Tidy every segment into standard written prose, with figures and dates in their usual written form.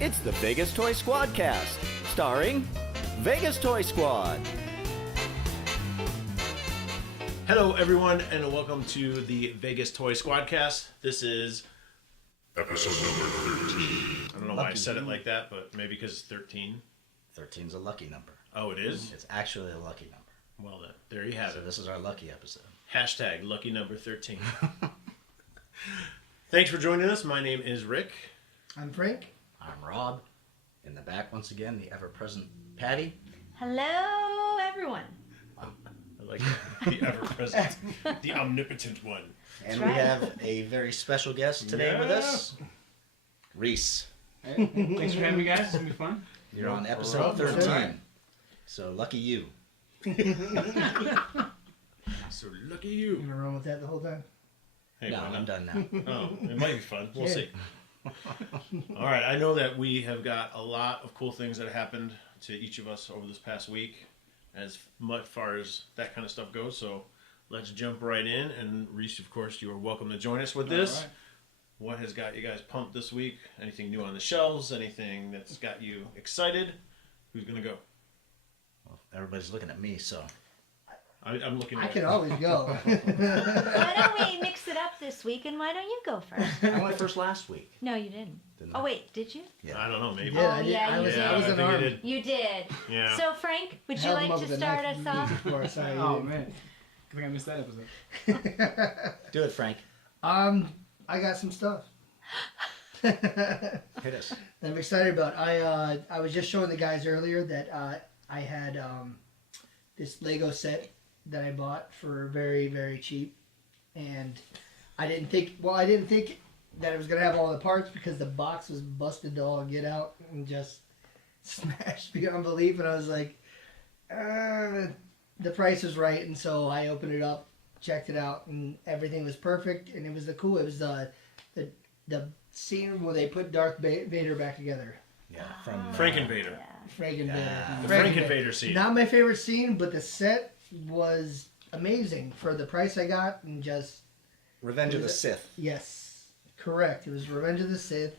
It's the Vegas Toy SquadCast, starring Vegas Toy Squad. Hello, everyone, and welcome to the Vegas Toy SquadCast. This is Episode number 13. I don't know why I said it like that, but maybe because it's 13. 13's a lucky number. Oh, it is? It's actually a lucky number. Well, then, there you have So it. this is our lucky episode. Hashtag lucky number 13. Thanks for joining us. My name is Rick. I'm Frank. I'm Rob. In the back, once again, the ever-present Patty. Hello, everyone. I like that. The ever-present, the omnipotent one. And right. we have a very special guest today with us, Reese. Hey, thanks for having me, guys. It's going to be fun. You're on episode Rob, 13. So lucky you. So lucky You you. gonna run with that the whole time? Hey, No, why I'm not? done now. Oh, it might be fun. We'll Yeah. see. All right, I know that we have got a lot of cool things that happened to each of us over this past week as far as that kind of stuff goes. So let's jump right in. And Reese, of course, you are welcome to join us with this. All right. What has got you guys pumped this week? Anything new on the shelves? Anything that's got you excited? Who's going to go? Well, everybody's looking at me, so. I'm looking I at can always go. Why don't we mix it up this week, and why don't you go first? I went first last week. No, you didn't. Didn't Oh, I? wait, did you? Yeah. I don't know, maybe. Yeah, Oh, I did. yeah, I you was, did. I was I an think you arm. did. You did. Yeah. So, Frank, would you Held him like over to the start knife us off? before I saw you. Oh, man. I think I missed that episode. Do it, Frank. I got some stuff. Hit us. that I'm excited about. I was just showing the guys earlier that I had this Lego set that I bought for very, very cheap, and I didn't think that it was gonna have all the parts because the box was busted to all get out and just smashed beyond belief, and I was like, the price was right, and so I opened it up, checked it out, and everything was perfect, and it was it was the scene where they put Darth Vader back together. Yeah, from Frankenvader. Yeah. Frankenvader. Yeah. The Frankenvader scene. Not my favorite scene, but the set was amazing for the price I got, and just Revenge of the Sith. yes, correct. It was Revenge of the Sith.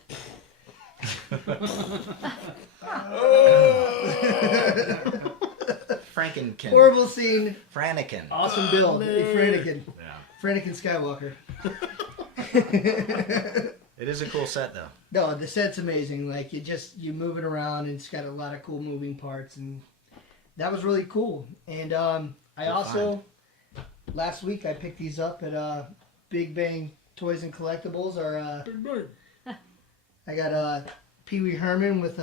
Frankenkin. Horrible scene, Franikin. awesome build. Franken Yeah. Skywalker. It is a cool set, though. No, the set's amazing. Like you move it around, and it's got a lot of cool moving parts, and that was really cool. And I also last week I picked these up at Big Bang Toys and Collectibles. I got Pee Wee Herman with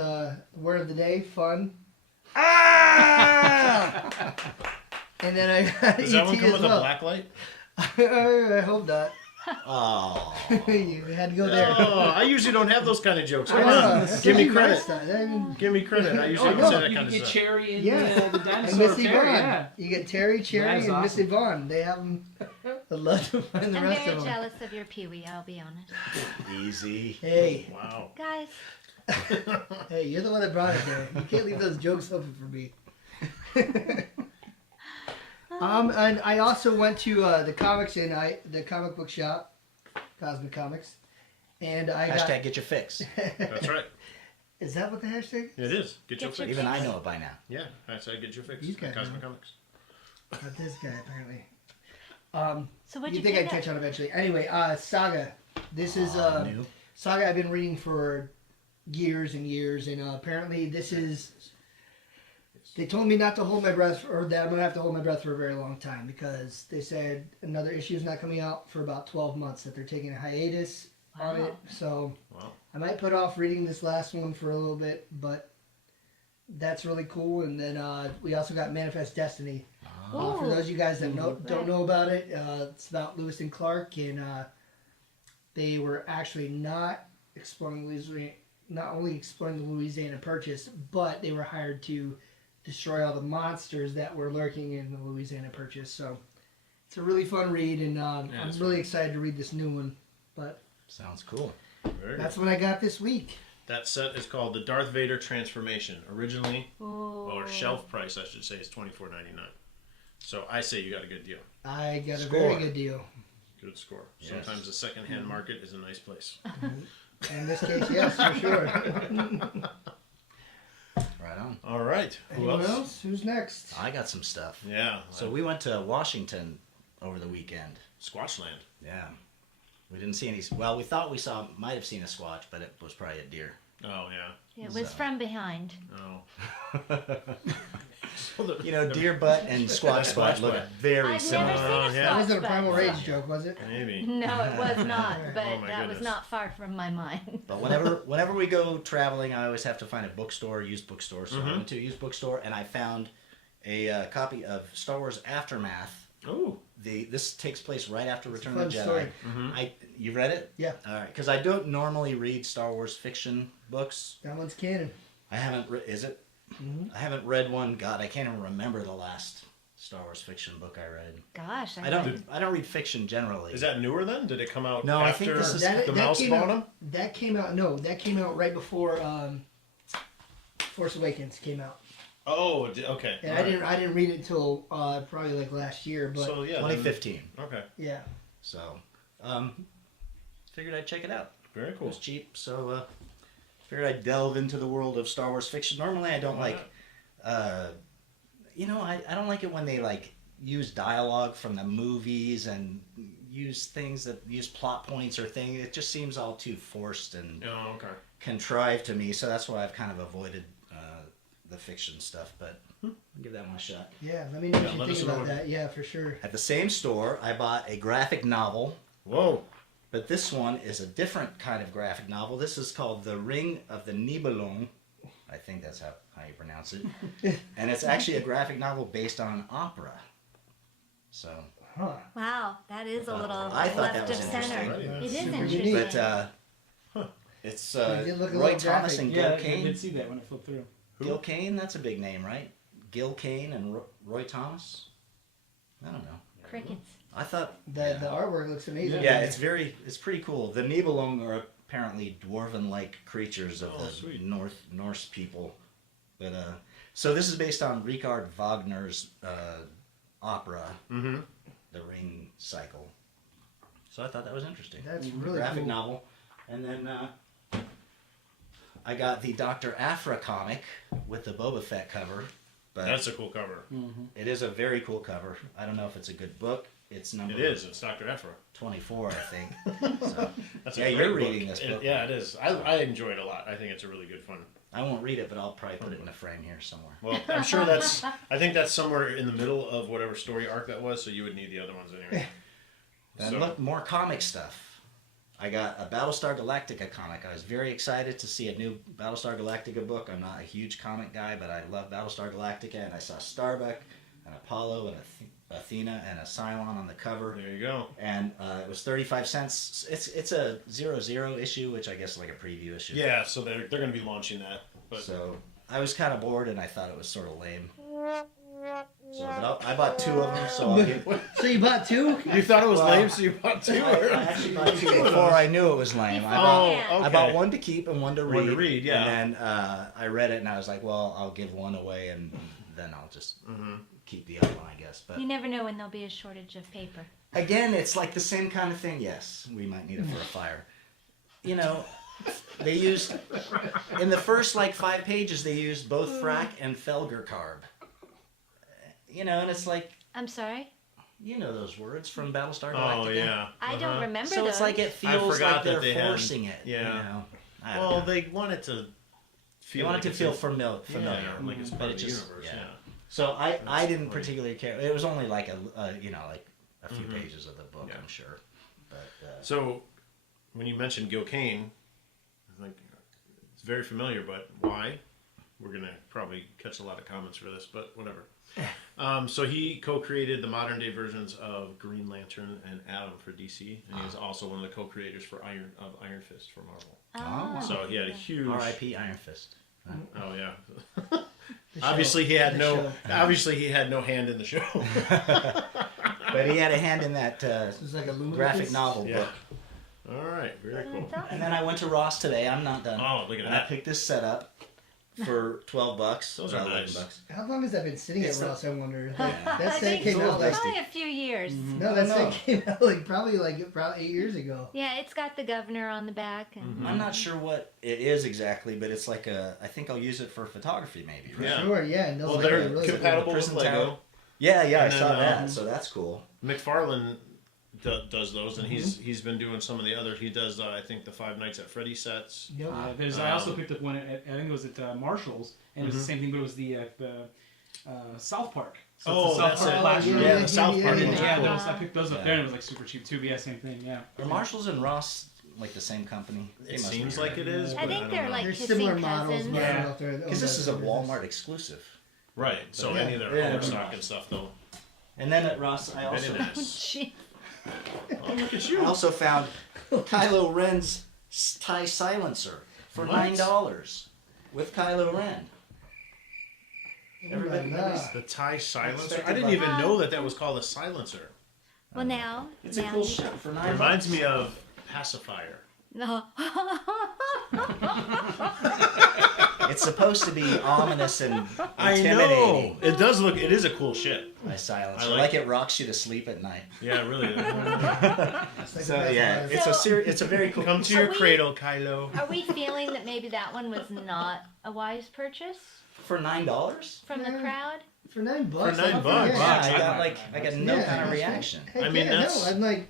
word of the day, fun. Ah! And then I got Does that one ET come as with a well. black light? I hope not. Oh. You had to go there. Oh, I usually don't have those kind of jokes. Come I know, on, it's give me such a credit. nice stuff. I mean, Give me credit. I usually Oh, don't no, say that You kind can of get stuff. Cherry and Yeah. the and dinosaur Missy Terry, Vaughn. yeah. You get Terry, Cherry, That is and Missy awesome. Vaughn. They have them. I'd love to find the I'm rest very of them. jealous of your Pee-wee, I'll be honest. Easy. Hey, Wow. Guys, hey, you're the one that brought it there. You can't leave those jokes open for me. And I also went to the comic book shop, Cosmic Comics, and I Hashtag get your fix. That's right. Is that what the hashtag? It is. Get your Get your fix. Even I know it by now. Yeah, hashtag get your fix. These guys Cosmic know. Comics. Not this guy apparently. so what'd You you think pick I'd up? catch on eventually? Anyway, Saga. This is New. Saga I've been reading for years and years, and apparently this is. They told me not to hold my breath, or that I'm gonna have to hold my breath for a very long time because they said another issue is not coming out for about 12 months. That they're taking a hiatus on it, so Wow. I might put off reading this last one for a little bit, but that's really cool. And then we also got Manifest Destiny. For Ooh. those of you guys that don't know about it, it's about Lewis and Clark, and they were actually not only exploring the Louisiana Purchase, but they were hired to destroy all the monsters that were lurking in the Louisiana Purchase. So it's a really fun read, and I'm it's really excited to read this new one. But Sounds cool. Very that's good. what I got this week. That set is called the Darth Vader Transformation. Originally, Ooh. or shelf price, I should say, is $24.99. So I say you got a good deal. I got a Score. very good deal. Good score. Yes. Sometimes the secondhand market is a nice place. In this case, yes, for sure. Right on. All right. Who Anyone else? else? Who's next? I got some stuff. Yeah. So we went to Washington over the weekend. Squatchland. Yeah. We didn't see any. Well, we thought we might have seen a squatch, but it was probably a deer. Oh yeah. It was from behind. Oh. You know, deer butt and squatch butt look very I've similar. never seen a yeah. squatch That wasn't a butt. Primal Rage joke, was it? Maybe. No, it was not. But Oh, my that was goodness. not far from my mind. But whenever we go traveling, I always have to find a bookstore, used bookstore. So I went to a used bookstore and I found a copy of Star Wars Aftermath. Oh. This takes place right after Return fun of the Jedi. story. You read it? Yeah. All right, because I don't normally read Star Wars fiction books. That one's canon. I haven't. Is it? I haven't read one. God, I can't even remember the last Star Wars fiction book I read. Gosh, I don't read fiction generally. Is that newer then? Did it come out No, I after think this is- the mouse came bought out, him? That came out. No, that came out right before Force Awakens came out. Oh, okay. And All I didn't read it until probably like last year. But So yeah, 2015. Okay. yeah, So, figured I'd check it out. Very It cool. was cheap, so figured I'd delve into the world of Star Wars fiction. Normally, I don't like. I don't like it when they like use dialogue from the movies and use things that use plot points or things. It just seems all too forced and Oh, okay. contrived to me. So that's why I've kind of avoided the fiction stuff. But I'll give that one a shot. yeah. Let me know Yeah, let what us you think know about what- that. Yeah, for sure. At the same store, I bought a graphic novel. Whoa. But this one is a different kind of graphic novel. This is called The Ring of the Nibelung. I think that's how you pronounce it. And it's actually a graphic novel based on an opera. So, Huh. Wow, that is a little I thought that left was of center. interesting. It is Super interesting. unique. but it's It did look a Roy little Thomas graphic. and Yeah, Gil I Kane. did see that when it flipped through. Gil Kane, that's a big name, right? Gil Kane and Roy Thomas? I don't know. Crickets. I thought The artwork looks amazing. yeah, it's pretty cool. The Nibelung are apparently dwarven-like creatures of Oh, the sweet. Norse people. But so this is based on Richard Wagner's opera, Mm-hmm. The Ring Cycle. So I thought that was interesting. That's really Graphic cool. novel. And then I got the Dr. Aphra comic with the Boba Fett cover. But That's a cool cover. it is a very cool cover. I don't know if it's a good book. It's number It is. It's Dr. Ephra. 24, I think. So, That's yeah, a great you're book. reading this book. Yeah, it is. I enjoy it a lot. I think it's a really good fun. I won't read it, but I'll probably put it in a frame here somewhere. Well, I'm sure that's. I think that's somewhere in the middle of whatever story arc that was. So you would need the other ones anyway. And So- look, more comic stuff. I got a Battlestar Galactica comic. I was very excited to see a new Battlestar Galactica book. I'm not a huge comic guy, but I love Battlestar Galactica, and I saw Starbuck, and Apollo, and Athena, and a Cylon on the cover. There you go. And it was 35 cents. It's a 00 issue, which I guess is like a preview issue. Yeah, so they're going to be launching that. But So I was kind of bored, and I thought it was sort of lame. So, but I bought two of them, so I'll give. So you bought two? you thought it was Well, lame, so you bought two. I actually bought two before I knew it was lame. Oh, I bought one to keep and one to read. One to read, yeah. And then I read it and I was like, well, I'll give one away and then I'll just keep the other one, I guess. But You never know when there'll be a shortage of paper. again, it's like the same kind of thing. Yes, we might need it for a fire. You know, they used, in the first like 5 pages, they used both frac and Felger carb. You know, and it's like, I'm sorry? you know those words from Battlestar Galactica. Oh yeah. I don't remember So those. it's like it feels forgot like that they're they had- forcing it. yeah. You know? I don't Well, know. they wanted to They feel. wanted like to it's feel a- familiar. Yeah, like it's but part it of the just- universe. yeah. Yeah. So I That's didn't funny. particularly care. It was only like a few pages of the book, Yeah. I'm sure. But So, when you mentioned Gil Kane, I think it's very familiar, but why? We're gonna probably catch a lot of comments for this, but whatever. So he co-created the modern day versions of Green Lantern and Atom for DC, and he was also one of the co-creators for Iron Fist for Marvel. Oh. So he had a huge. R.I.P. Iron Fist. Oh yeah. Obviously he had no. Obviously he had no hand in the show. But he had a hand in that It was like a luminous graphic novel Yeah. book. All right. Very cool. That's And awesome. then I went to Ross today. I'm not done. Oh, look at And I that. picked this set up for $12. Those are nice. $11. How long has that been sitting It's at Ross? I wonder. I That set think came out like probably a few years. no, that set came out like probably 8 years ago. Yeah, it's got the governor on the back. And I'm not sure what it is exactly, but it's like I think I'll use it for photography maybe. Right? Yeah. Sure, yeah. No, Well, like, they're yeah, really compatible with Prison Lego. tower. Yeah, I And saw then, that. So that's cool. MacFarlane does those, and he's been doing some of the other. He does I think the Five Nights at Freddy sets. Yep. I also picked up one at, I think it was at Marshall's, and it was the same thing, but it was the South Park. So it's a that's South Park it. classroom. Yeah, the South Park And ones are cool. I picked those up there, and it was like super cheap too. But yeah, same thing. Yeah. Are Marshalls and Ross like the same company? It seems like it is. I but think don't they're know. like They're kissing similar models. cousins. but I don't know Yeah. if they're- Because this is a Walmart exclusive. Right. So Yeah. any of their Yeah. overstock and stuff, though. And then at Ross, I also Very nice. Gee. Oh, look at I you. also found Kylo Ren's tie silencer for What? $9 with Kylo Ren. Everybody, The tie silencer. Expected I didn't by- even know that was called a silencer. Well, now. it's a now cool you- shit for $9. Reminds me of pacifier. No. It's supposed to be ominous and I intimidating. know. It does look. It is a cool ship. My silencer, I like, like it rocks you to sleep at night. Yeah, really. So yeah, it's a very cool. Come to your Are we- cradle, Kylo. Are we feeling that maybe that one was not a wise purchase For $9. from the crowd? For $9. For $9 I don't think- Yeah, yeah. I got no Yeah, kind of that's reaction. Heck I mean, yeah, that's- no, I'm like,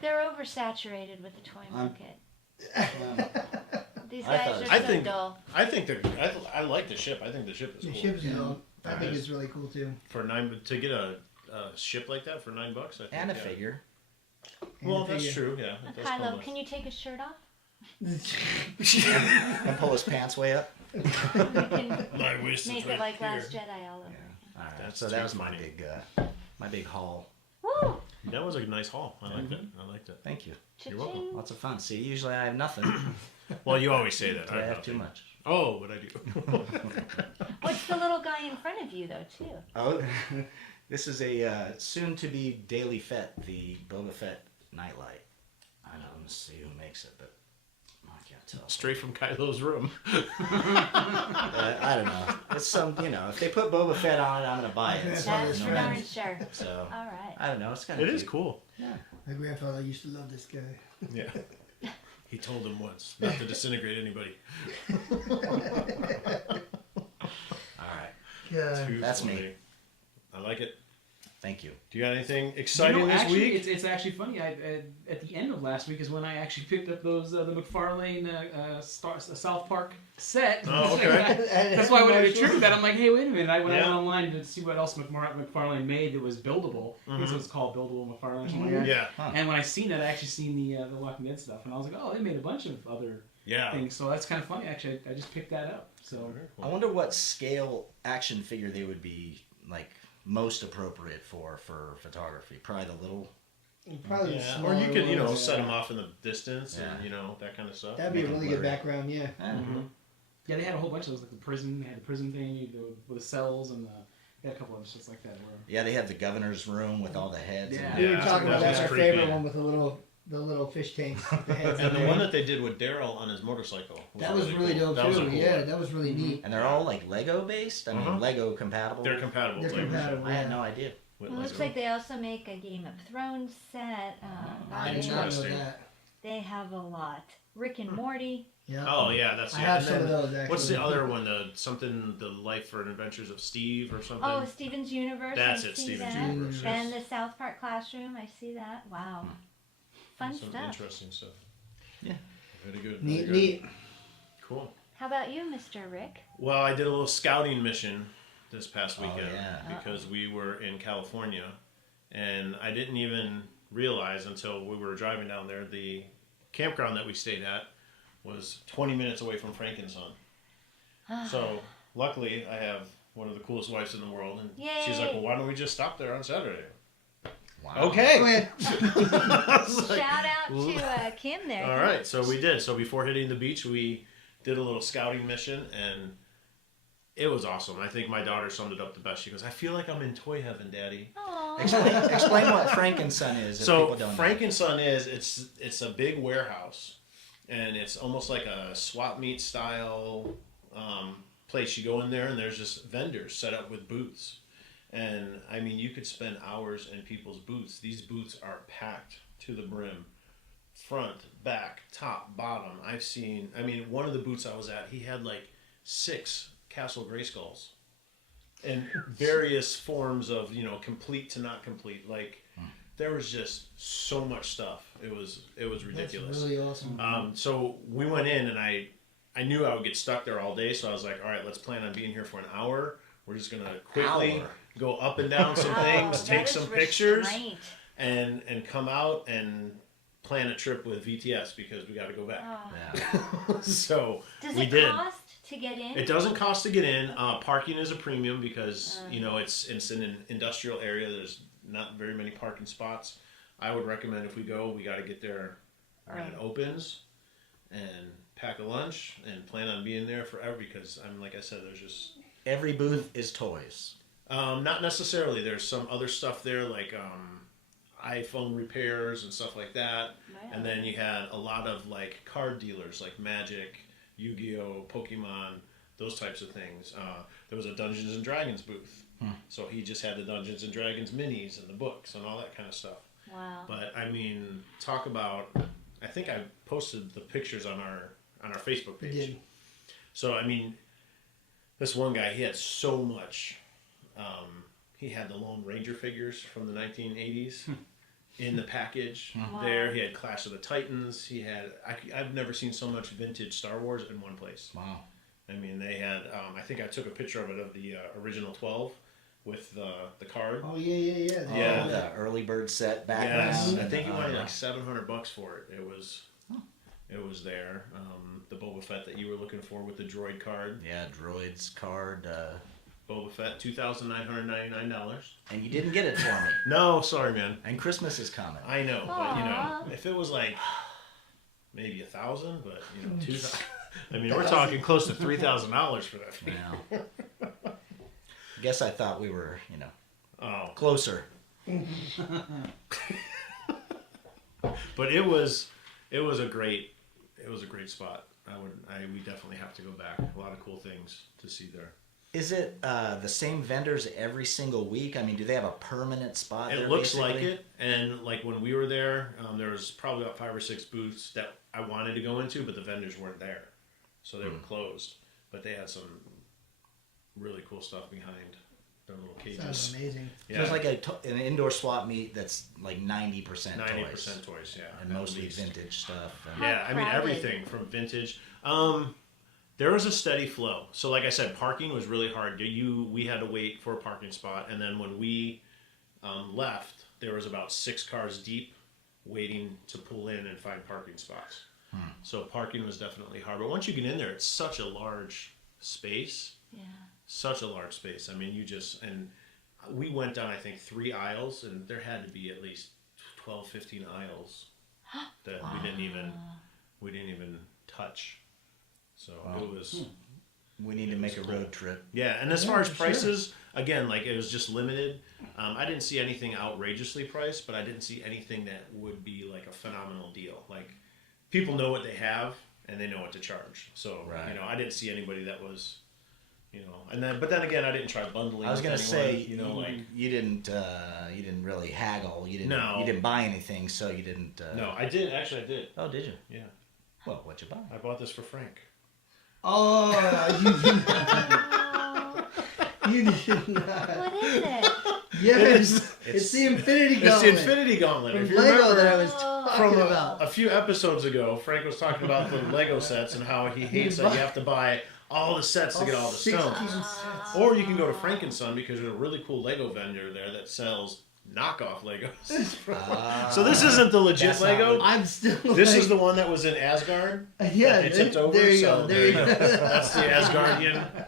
They're oversaturated with the toy market. These I guys thought- are I so think- dull. I think I like the ship. I think the ship is the cool. ship's dope. I Yeah. think it's really cool too. For to get a ship like that for $9. I think, And a yeah. figure. Well, And a that's figure. true. Yeah. It does come Kylo, with- can you take his shirt off? And pull his pants way up. You can My waist is make right it like here. Last Jedi all over. All right, That's so too that was funny. my big haul. Woo! That was a nice haul. I liked it. I liked it. Thank you. You're welcome. Cha-ching. Lots of fun. See, usually I have nothing. Well, you always say that. I have nothing. too much. Oh, what I do. What's the little guy in front of you, though, too? Oh, this is a soon-to-be daily Fett, the Boba Fett nightlight. I don't see who makes it, but I can't tell. Straight from Kylo's room. I don't know. It's some, if they put Boba Fett on it, I'm gonna buy it. That's So, all That's his for darn friends. sure. so All right. I don't know. It's kind of It is cool. Yeah. My grandfather used to love this guy. Yeah. He told him once not to disintegrate anybody. All right. Yeah. Too That's me. funny. I like it. Thank you. Do you got anything exciting this actually, week? It's actually funny. At the end of last week is when I actually picked up those the MacFarlane South Park set. Oh, okay. That's why when I triggered that, I'm like, hey, wait a minute. When I Yeah. went online to see what else MacFarlane made that was buildable, I guess it was called Buildable MacFarlane or something like that. Yeah. And when I seen that, I actually seen the Walking Dead stuff, and I was like, oh, they made a bunch of other Yeah. things. So that's kind of funny. Actually, I just picked that up. So I wonder what scale action figure they would be like most appropriate for photography. Probably the little. Probably the Yeah. Or smaller you could, ones. set them off in the distance Yeah. and, that kind of stuff. That'd be a Make 'em really good blurry. background, yeah. yeah, they had a whole bunch of those, like the prison. They had the prison thing with the cells, and they had a couple of just like that. Where Yeah, they have the governor's room with all the heads. Yeah. And We were Yeah, talking that about that's was our creepy. favorite one with the little fish tanks. with the heads And in the there. one that they did with Daryl on his motorcycle. That was really cool. dope That was a too. cool Yeah, one. that was really neat. And they're all like Lego based. I mean, Uh-huh. Lego compatible. They're compatible. They're flavors. compatible. I had Yeah. no idea. With It looks Lego. like they also make a Game of Thrones set. I did not know Interesting. that. They have a lot. Rick and Morty. Yeah. Oh yeah, that's I it. have And some then of those actually. What's the other one? The Life or Adventures of Steve or something. Oh, Steven's Universe. That's I it, see Steven's that. Universe. yes. And the South Park Classroom. I see that. Wow. Fun Some stuff. interesting stuff. Yeah. Very good. Neat, very good. neat. Cool. How about you, Mr. Rick? Well, I did a little scouting mission this past Oh, weekend yeah. because we were in California, and I didn't even realize until we were driving down there the campground that we stayed at was 20 minutes away from Frank and Son. So luckily, I have one of the coolest wives in the world, and she's like, Yay. "Well, why don't we just stop there on Saturday?" Wow. Go Okay. ahead. I was like, Shout out to Kim there. all right, so we did. So before hitting the beach, we did a little scouting mission, and it was awesome. I think my daughter summed it up the best. She goes, "I feel like I'm in toy heaven, Daddy." Aw. Explain what Frank and Son is. If So people don't Frank know. and Son it's a big warehouse, and it's almost like a swap meet style place. You go in there and there's just vendors set up with booths. And I mean, you could spend hours in people's booths. These booths are packed to the brim. Front, back, top, bottom. One of the booths I was at, he had like 6 Castle Grayskulls. In various forms of, complete to not complete. Like, there was just so much stuff. It was ridiculous. That's really awesome. So we went in, and I knew I would get stuck there all day. So I was like, all right, let's plan on being here for an hour. We're just gonna quickly go up and down some things, take some pictures, and come out and plan a trip with VTS because we got to go back. Oh. So Does we it did. cost to get in? It doesn't cost to get in. Parking is a premium because it's in an industrial area. There's not very many parking spots. I would recommend if we go, we got to get there when it opens and pack a lunch and plan on being there forever because like I said, there's just Every booth is toys. not necessarily. There's some other stuff there like iPhone repairs and stuff like that. Wow. And then you had a lot of like card dealers like Magic, Yu-Gi-Oh, Pokemon, those types of things. There was a Dungeons and Dragons booth. So he just had the Dungeons and Dragons minis and the books and all that kind of stuff. Wow. But I mean, talk about, I think I posted the pictures on our Facebook page. You did. So I mean, this one guy, he had so much. He had the Lone Ranger figures from the 1980s in the package. There, he had Clash of the Titans. He had I've never seen so much vintage Star Wars in one place. Wow. I mean, they had. I think I took a picture of it of the original 12 with the card. Oh yeah. Yeah. The early bird set background. Yes, I think he wanted like $700 for it. It was there. The Boba Fett that you were looking for with the droid card. Yeah, droids card. Boba Fett, $2,999. And you didn't get it for me. No, sorry, man. And Christmas is coming. I know, Aw. but if it was like maybe 1,000, but 2,000. I mean, we're talking close to $3,000 for that thing. Yeah. Guess I thought we were, Oh, closer. but it was a great spot. We definitely have to go back. A lot of cool things to see there. Is it the same vendors every single week? I mean, do they have a permanent spot there? It looks basically? like it, and like when we were there, there was probably about 5 or 6 booths that I wanted to go into, but the vendors weren't there, so they were closed. But they had some really cool stuff behind their little cages. Sounds amazing. Yeah, It's like an indoor swap meet that's like 90% toys. 90% toys, yeah, And at mostly least. vintage stuff. And Yeah, I mean crowded? everything from vintage. There was a steady flow. So like I said, parking was really hard. We had to wait for a parking spot, and then when we left, there was about 6 cars deep waiting to pull in and find parking spots. So parking was definitely hard. But once you get in there, it's such a large space. Yeah. Such a large space. I mean, and we went down, I think, 3 aisles, and there had to be at least 12, 15 aisles that we didn't even touch. So it was, we need to make a road trip. yeah. And as far as prices, again, like it was just limited. I didn't see anything outrageously priced, but I didn't see anything that would be like a phenomenal deal. Like people know what they have and they know what to charge. So Right. I didn't see anybody that was, but then again, I didn't try bundling. I was going gonna to say, like you didn't really haggle. You No. didn't buy anything, so you didn't. no, I did actually. I did. Oh, did you? Yeah, Well, what'd you buy? I bought this for Frank. Oh, you did not. What is it? Yes, it's the Infinity Gauntlet. It's the Infinity Gauntlet. from If you Lego remember, that I was Oh. talking from about. a few episodes ago, Frank was talking about the Lego sets and how he hates that you have to buy all the sets to get all the 16 stones. sets. Or you can go to Frank and Son because there's a really cool Lego vendor there that sells knockoff Legos. So this isn't the legit That's not Lego. I'm still. This like, is the one that was in Asgard. Yeah, that they tipped over. there you so go. There you go. That's the Asgardian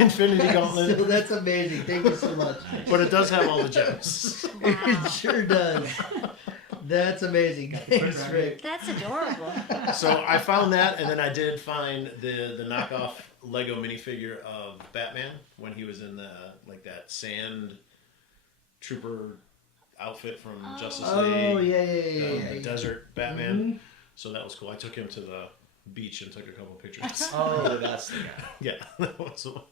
Infinity So Gauntlet. that's amazing. Thank you so much. But it does have all the gems. It sure does. That's amazing. Thanks, Rick. That's adorable. So I found that, and then I did find the knockoff Lego minifigure of Batman when he was in that sand trooper outfit from Justice League. Oh yeah. The desert Batman. So that was cool. I took him to the beach and took a couple pictures. Oh, that's the guy. Yeah, that was the one.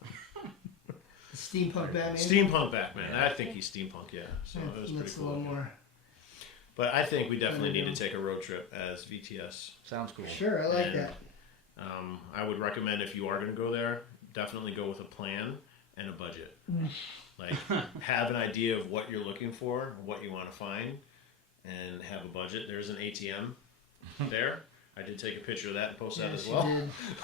Steampunk Batman. Steampunk Batman. I think he's steampunk. Yeah, so it was pretty Looks a cool. little more. But I think we definitely need to take a road trip as VTS. Sounds cool. Sure, I like And, that. I would recommend if you are going to go there, definitely go with a plan and a budget. Like, have an idea of what you're looking for, what you want to find, and have a budget. There's an ATM there. I did take a picture of that and post that as well.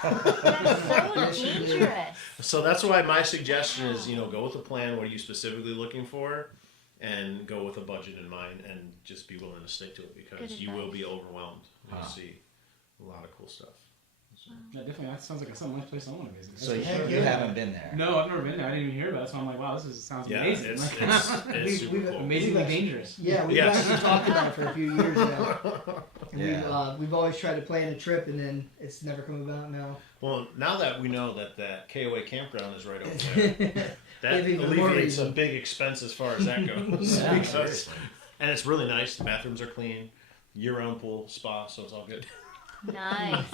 That's so dangerous. So that's why my suggestion is, go with a plan. What are you specifically looking for? And go with a budget in mind and just be willing to stick to it because Good you will advice. be overwhelmed. You'll see a lot of cool stuff. Yeah, definitely. That sounds like some nice place I want to visit. So Heck you yeah. haven't been there. No, I've never been there. I didn't even hear about it. So I'm like, wow, sounds Yeah, amazing. it's super we've- cool. Amazingly dangerous. Yeah, we've Yes. actually talked about it for a few years now. And Yeah. we've always tried to plan a trip, and then it's never come about now. Well, now that we know that KOA campground is right over there, that Maybe even more alleviates a reason. big expense as far as that goes. Yeah, Because- seriously. and it's really nice. The bathrooms are clean, year-round pool, spa, so it's all good. Nice.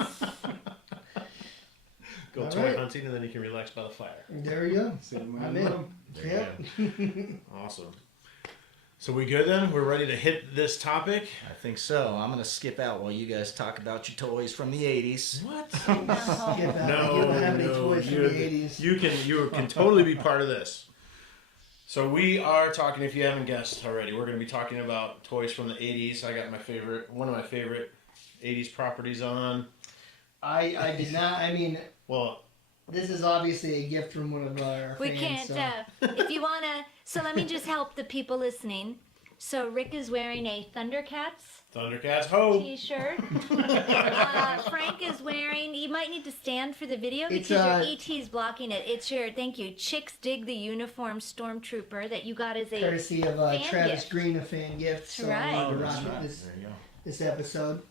Go All toy right. hunting, and then you can relax by the fire. There we go. So, I'm in. There you Yep. go. Awesome. So we good then? We're ready to hit this topic? I think so. I'm gonna skip out while you guys talk about your toys from the 80s. What? Skip out. You don't have any toys from you're the 80s. You can totally be part of this. So we are talking, if you haven't guessed already, we're going to be talking about toys from the 80s. I got one of my favorite 80s properties on. I did not. I mean, Well, this is obviously a gift from one of our We fans. can't, so. if you want to, so let me just help the people listening. So Rick is wearing a Thundercats Thundercats, ho! t-shirt. Frank is wearing, you might need to stand for the video It's, because your ET's blocking it. It's your, thank you, Chicks Dig the Uniform Stormtrooper that you got as a, Courtesy of fan Travis gift. Green, a fan gift. So Right. I wanted to that's rock it right. this, There you go. this episode.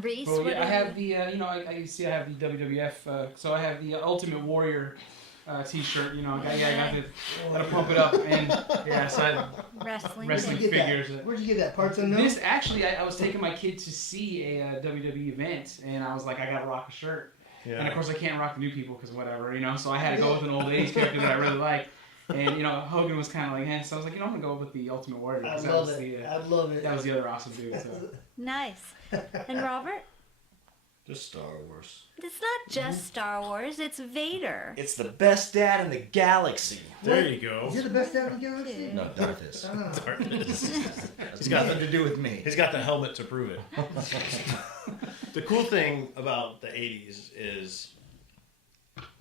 Reese. Well, what yeah, I are have you- the, I see I have the WWF, so I have the Ultimate Warrior t-shirt, I gotta pump it up, and yeah, so I had wrestling. wrestling Where'd you get figures. that? Where'd you get that? Parts unknown? This actually, I was taking my kid to see a WWE event, and I was like, I gotta rock a shirt. And of Yeah. course, I can't rock the new people because whatever, so I had to go with an old 80s character that I really like. And, Hogan was kind of like, so I was like, I'm gonna go with the Ultimate Warrior. I 'cause that love was it. the, I love it. that was the other awesome dude. So. Nice. And Robert? Just Star Wars. It's not just Star Wars, it's Vader. It's the best dad in the galaxy. There you go. Is it the best dad in the galaxy? No, Darth is. Oh. It's got nothing to do with me. He's got the helmet to prove it. The cool thing about the 80s is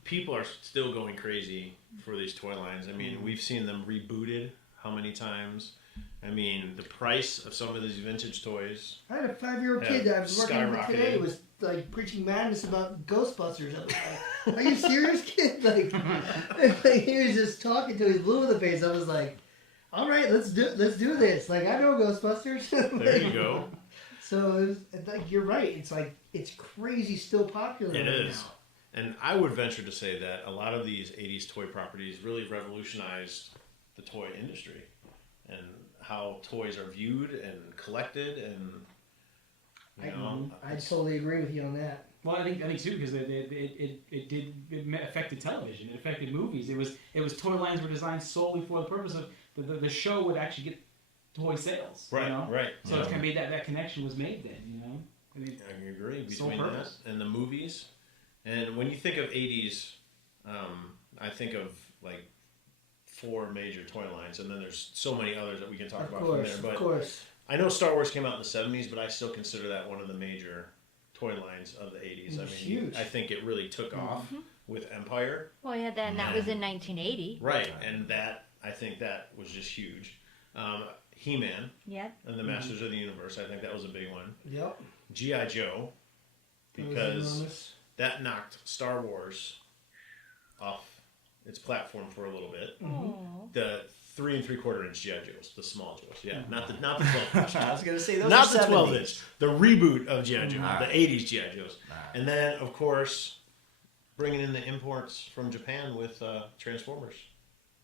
people are still going crazy for these toy lines. I mean, we've seen them rebooted how many times? I mean, the price of some of these vintage toys. I had a 5-year-old kid that I was working with today was like preaching madness about Ghostbusters. I was like, "Are you serious, kid?" Like he was just talking to his blue in the face. I was like, "All right, let's do this." Like I know Ghostbusters. There you go. So it was, like you're right. It's like it's crazy, still popular. It right is. now. And I would venture to say that a lot of these 80s toy properties really revolutionized the toy industry and how toys are viewed and collected and I totally agree with you on that. Well, I think too because it affected television. It affected movies. It was toy lines were designed solely for the purpose of the show would actually get toy sales. Right, right. So it's kind of made that connection was made then. I mean, I agree Sole between that purpose. and the movies. And when you think of 80s, I think of like 4 major toy lines, and then there's so many others that we can talk Of about course, from there. of But course. I know Star Wars came out in the 70s, but I still consider that one of the major toy lines of the 80s. I mean, Huge. I think it really took off with Empire. Well, yeah, then that was in 1980. Right, and I think that was just huge. He-Man Yeah. and the Masters of the Universe, I think that was a big one. Yep. G.I. Joe, That was because enormous. that knocked Star Wars off its platform for a little bit. Oh. The 3 3/4 inch GI Joes, the small Joes, yeah, not the 12 inch, I was gonna say those not are the 12 70s. inch, the reboot of GI Joe, Alright. the 80s GI Joes, Alright. and then of course bringing in the imports from Japan with Transformers.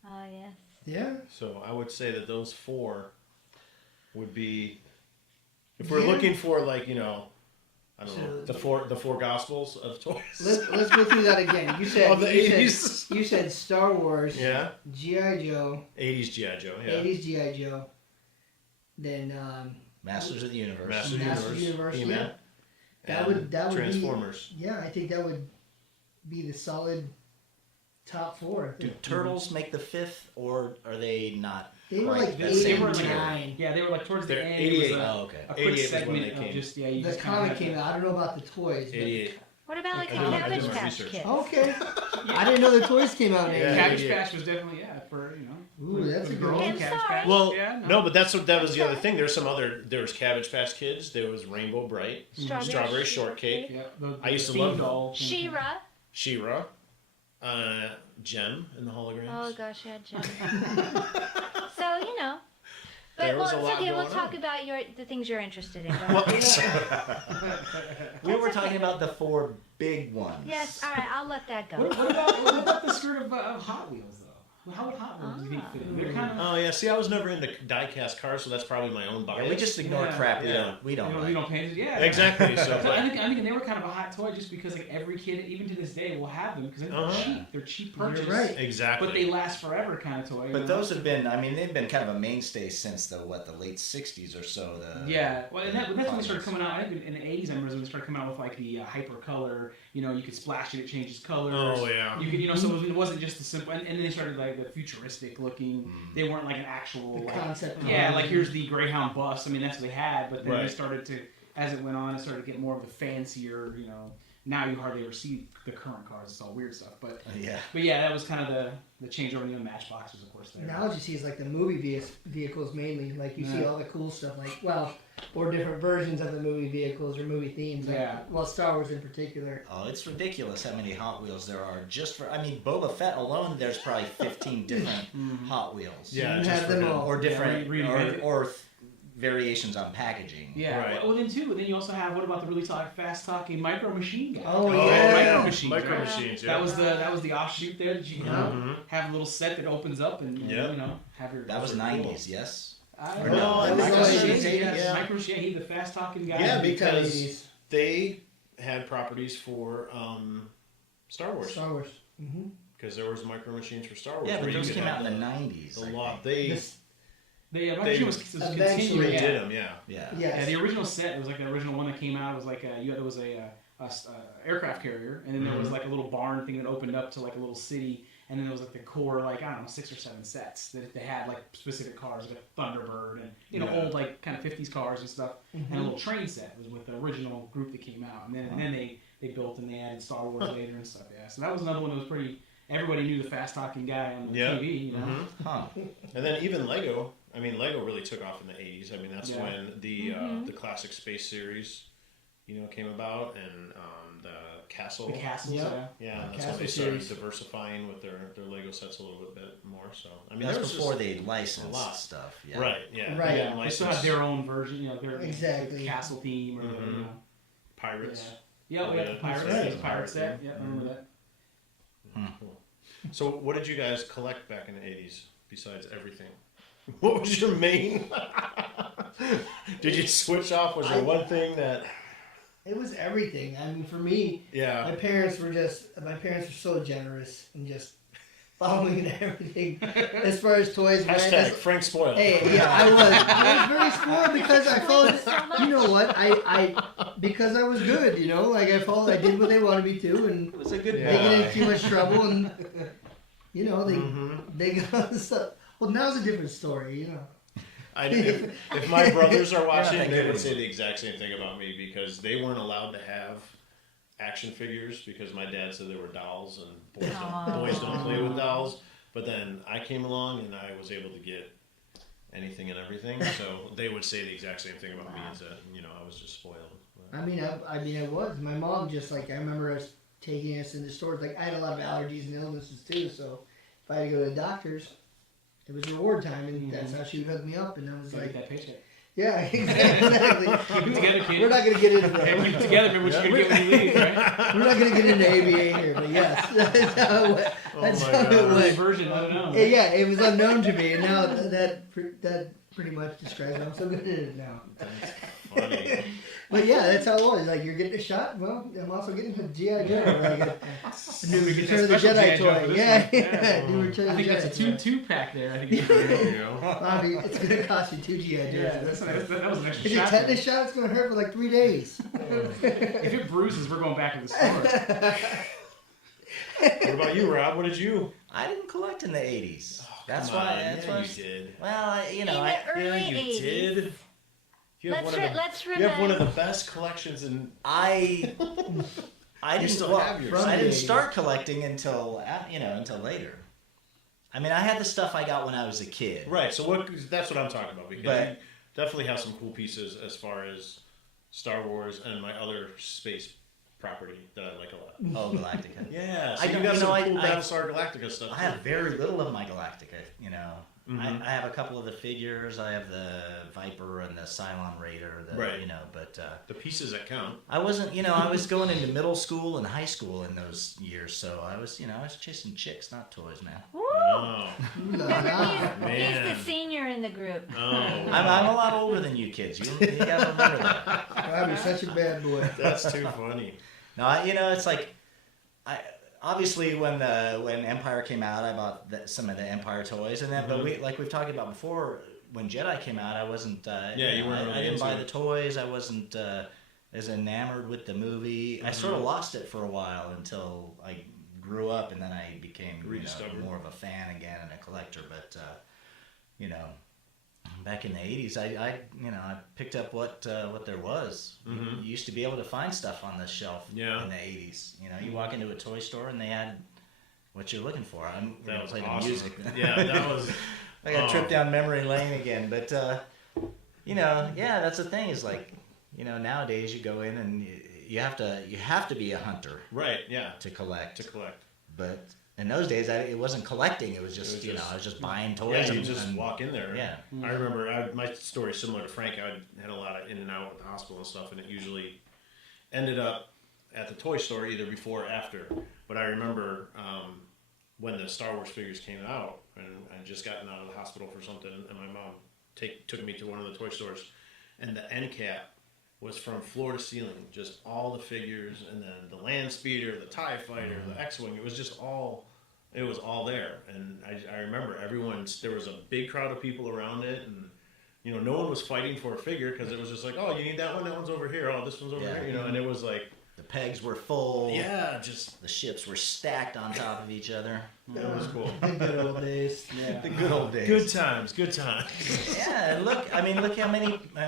Oh, yes. Yeah. So I would say that those 4 would be, if we're Yeah. looking for I don't know. The four gospels of toys. Let's go through that again. You said Of the 80s. You said Star Wars. Yeah. G.I. Joe. 80s G.I. Joe. Yeah. 80s G.I. Joe. Then Masters of the Universe. Masters of the Universe. Yeah. That would Transformers. be. Yeah, I think that would be the solid top 4. Do Turtles make the 5th, or are they not? They were quite like that 8 same or tier? 9. Yeah, they were like towards the They're end. 88. It was Oh, okay. a quick 88 was when segment they of came. just you The just comic kinda came had out. I don't know about the toys. But... 88. What about like I the did my Cabbage Patch research. Kids? Okay. I didn't know the toys came out. Yeah. Cabbage 88. Patch was definitely for Ooh, that's for a good girls, one. I'm Cabbage sorry. Patch. Well, yeah, no, but that was the other thing. There's some other. There was Cabbage Patch Kids. There was Rainbow Bright, Strawberry Shortcake, Yeah, I used to theme love doll. She-Ra. She-Ra, Jem and the holograms. Oh gosh, yeah, Jen. So but There was well, a it's lot okay. We'll going talk on. about the things you're interested in. Well, We were talking about the 4 big ones. Yes, all right. I'll let that go. What about the skirt of Hot Wheels though? How would Hot Wheels do you think fit in? They're kind of. oh yeah, see, I was never into die-cast cars, so that's probably my own bias. Yeah, we just ignore Yeah. crap we Yeah. don't. We don't. You Like. don't paint it, yeah. Exactly. So, I think they were kind of a hot toy just because like every kid, even to this day, will have them because they're Uh-huh. cheap. They're cheap purchase. You're right. exactly. But they last forever kind of toy. you But know? those have been. I mean, they've been kind of a mainstay since the late '60s or so. Yeah, well, and that's when they started coming out. I think in the '80s, I remember when they started coming out with like the hyper color. You could splash it; it changes colors. Oh yeah. You could, so it wasn't just the simple. And then they started like the futuristic looking. They weren't like an actual The like, concept. yeah, like here's the Greyhound bus. I mean, that's what they had. But then they Right. started to, as it went on, it started to get more of the fancier. Now you hardly ever see the current cars. It's all weird stuff. But Yeah. that was kind of the changeover. Matchboxes, of course. There. Now what you see is like the movie vehicles mainly. Like you see Yeah. all the cool stuff. Or different versions of the movie vehicles or movie themes. Yeah. Well, Star Wars in particular. Oh, it's ridiculous how many Hot Wheels there are. Just for, I mean, Boba Fett alone, there's probably 15 different Hot Wheels. Yeah, You just have for them him. all. Or different, Yeah, reinvented. variations on packaging. Yeah. Right. Well, then you also have what about the really fast talking Micro Machine guy? Oh, Oh yeah. Micro Machines. Micro right? Machines. Yeah. That was the offshoot there that you have a little set that opens up and Yep. have your. That was '90s, yes. I Or don't know. no, That was Micro Micro Machines, Machines. yeah. Micro Machines. He's the fast talking guy. Yeah, Big time because 80s. they had properties for Star Wars. Star Wars. Mm-hmm. Because there was Micro Machines for Star Wars. Yeah, where but you those could came have out in the '90s. a I lot. think. The Micro They Machine was eventually continuing. They Yeah. did them, yeah. Yeah. Yes. Yeah, the original set, it was like the original one that came out. It was like there was a aircraft carrier, and then there was like a little barn thing that opened up to like a little city, and then there was like the core, like I don't know, 6 or 7 sets that they had like specific cars, like a Thunderbird and Yeah. old like kind of 50s cars and stuff, and a little train set was with the original group that came out, and then they built and they added Star Wars later and stuff. Yeah, so that was another one that was pretty. Everybody knew the fast talking guy on the Yeah. TV, Mhm. Huh. And then even Lego. I mean, Lego really took off in the '80s. I mean, that's Yeah. when the classic space series, came about, and the castle. The castles. Yeah. Yeah, that's Castle when they started series. diversifying with their Lego sets a little bit more. So I mean, That's there was before just- they a lot. licensed stuff. Yeah. Right. Yeah. Right. They Yeah, had they still licensed have their own version, their Exactly. castle theme or Mhm. Pirates. Yeah, we Oh, got yeah. the pirates. Right. The pirate set. Yeah, I remember that. Cool. So, what did you guys collect back in the '80s besides everything? What was your main? Did you switch off? Was there one thing that? It was everything. I mean, for me, Yeah. my parents were so generous and just following everything as far as toys went. Hashtag Frank Spoiled. Hey, yeah, I was very spoiled because I followed. You know what? Because I was good. I did what they wanted me to, and It was a good they get Yeah. in too much trouble, and Mhm. they got stuff. Well, now's a different story. If my brothers are watching, Yeah, they would say the exact same thing about me because they weren't allowed to have action figures because my dad said they were dolls and boys don't play with dolls. But then I came along and I was able to get anything and everything. So they would say the exact same thing about me is that I was just spoiled. I mean, I was. My mom just I remember us taking us into stores. Like I had a lot of allergies and illnesses too, so if I had to go to the doctor's, it was reward time, and that's how she would hook me up. And I was Gotta like, get that paycheck. yeah, exactly. Keep it together, kid. We're not gonna get into Hey, keep it that. together. Remember what you're gonna get when you leave, right? We're not gonna get into ABA here, but yes, that's how it went. That's my how God. it Early went. version, I don't know. Yeah, it was unknown to me, and now that pretty much describes it. I'm so good at it now. funny. But yeah, that's how it was. Like, you're getting a shot. Well, I'm also getting a G.I. Joe. Like a new We get Return of that the special Jedi G.I. Joe for toy. this Yeah, one. yeah. New Return I of the think Jedi that's a toy. two-pack there. I think it's There you go. Bobby, it's gonna cost you 2 G.I. Joes. yeah, that was an extra If you shot. tetanus shot, it's gonna hurt for like 3 days. If it bruises, we're going back to the store. What about you, Rob? What did you? I didn't collect in the 80s. That's Come why. on. That's Yeah, why. you did. Well, you know, In I, the early Yeah, you 80s. did. You have, Let's one of the, let's you have one of remind. the best collections in. I You didn't, still well, have yours. I From didn't the start collecting until until later. I mean, I had the stuff I got when I was a kid. Right. So what? That's what I'm talking about because But- you definitely have some cool pieces as far as Star Wars and my other space property that I like a lot. Oh, Galactica. Yeah. So I you don't- got you some know, I- cool I- Battlestar Galactica stuff. I have very little of my Galactica. You know, Mhm. I have a couple of the figures. I have the Viper and the Cylon Raider. Right. You know, but the pieces that count. I wasn't. You know, I was going into middle school and high school in those years, so I was. You know, I was chasing chicks, not toys, man. Woo! Oh Ooh la Remember, la. he's man. the senior in the group. Oh. I'm a lot older than you kids. You gotta remember that. Bobby's such a bad boy. That's too funny. No, you know, it's like, obviously when Empire came out, I bought some of the Empire toys, and then but we've talked about before, when Jedi came out, I wasn't. Yeah, you weren't really I didn't buy into the toys. I wasn't as enamored with the movie. I sort of lost it for a while until I grew up, and then I became Rediscovered. more of a fan again and a collector. But you know. Back in the 80s, I picked up what there was. You used to be able to find stuff on the shelf Yeah. in the 80s. You know, you walk into a toy store and they had what you're looking for. I'm That gonna was play awesome. the music. Yeah, that was. I got a trip down memory lane again. But you know, yeah, that's the thing. Is like, you know, nowadays you go in and you have to be a hunter Right. Yeah. to collect. To collect. But in those days, it wasn't collecting. It was just, was you know, just- I was just buying toys. Yeah, you and, just and- walk in there. Yeah. I remember my story is similar to Frank. I had a lot of in and out with the hospital and stuff, and it usually ended up at the toy store either before or after. But I remember when the Star Wars figures came out, and I just gotten out of the hospital for something, and my mom took me to one of the toy stores, and the end cap was from floor to ceiling, just all the figures, and then the land speeder, the TIE fighter, the X-wing. It was just all. It was all there, and I remember there was a big crowd of people around it, and you know, no one was fighting for a figure because it was just like, oh, you need that one, that one's over here, oh, this one's over here, you know, and it was like, The pegs were full. yeah, just The ships were stacked on top of each other. that was cool. The good old days. Yeah. The good old days. Good times, good times. Yeah, and look how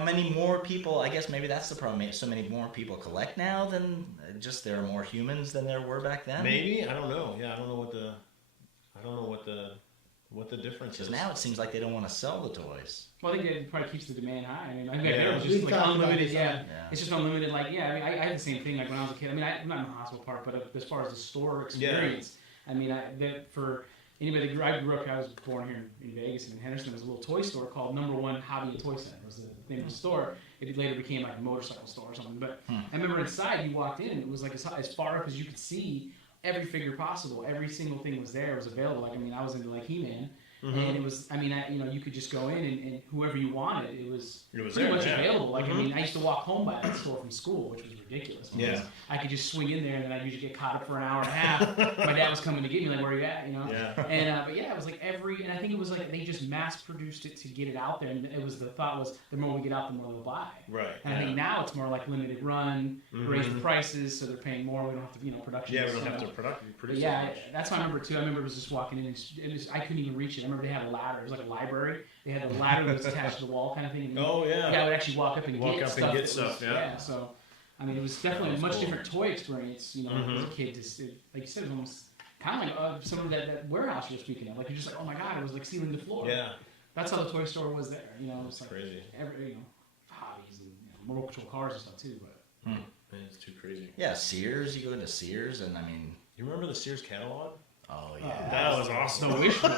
many more people. I guess maybe that's the problem. So many more people collect now than just there are more humans than there were back then. Maybe I don't know. Yeah, I don't know what the difference is. Because now it seems like they don't want to sell the toys. Well, I think it probably keeps the demand high. I mean, I think Yeah. it was We've just like talked about unlimited. this, Yeah. yeah. It's just unlimited. Like, yeah, I mean, I had the same thing. Like when I was a kid. I mean, I'm not in the hospital part, but as far as the store experience, I mean, for anybody that I grew up, I was born here in Vegas, and in Henderson, there was a little toy store called Number One Hobby and Toy Center. Was the name of the store. It later became like a motorcycle store or something. But I remember inside, you walked in, and it was like as far up as you could see. Every figure possible, every single thing was there, was available. Like, I mean, I was into like He-Man, and it was, I mean, you could just go in and whoever you wanted, it was pretty there, much yeah. available. Like, I mean, I used to walk home by that store from school, which was ridiculous. Yeah. I could just swing in there, and then I'd usually get caught up for an hour and a half. My dad was coming to get me, like, where are you at, you know? Yeah. And, but yeah, it was like and I think it was like they just mass produced it to get it out there, and it was, the thought was, the more we get out, the more they'll buy. Right. And I think now it's more like limited run, raise the prices, so they're paying more. We don't have to, production. Yeah, we is don't so have to much. produce. But yeah, that's what I remember too. I remember it was just walking in, and I couldn't even reach it. I remember they had a ladder. It was like a library. They had the ladder that was attached to the wall, kind of thing. And Oh yeah. the guy would actually walk up and Walk get up and stuff. get that stuff, was- yeah. So, I mean, it was definitely That a was much cool. different toy experience. As a kid, like you said, it was almost kind of like some of that warehouse you were speaking of. Like you're just like, oh my god, it was like ceiling to floor. Yeah. That's how the toy store was there. It was like Crazy. every hobbies and remote control cars and stuff too. But Man, it's too crazy. Yeah, Sears. You go into Sears, and I mean, You remember the Sears catalog? oh yeah. That was awesome. the wish book.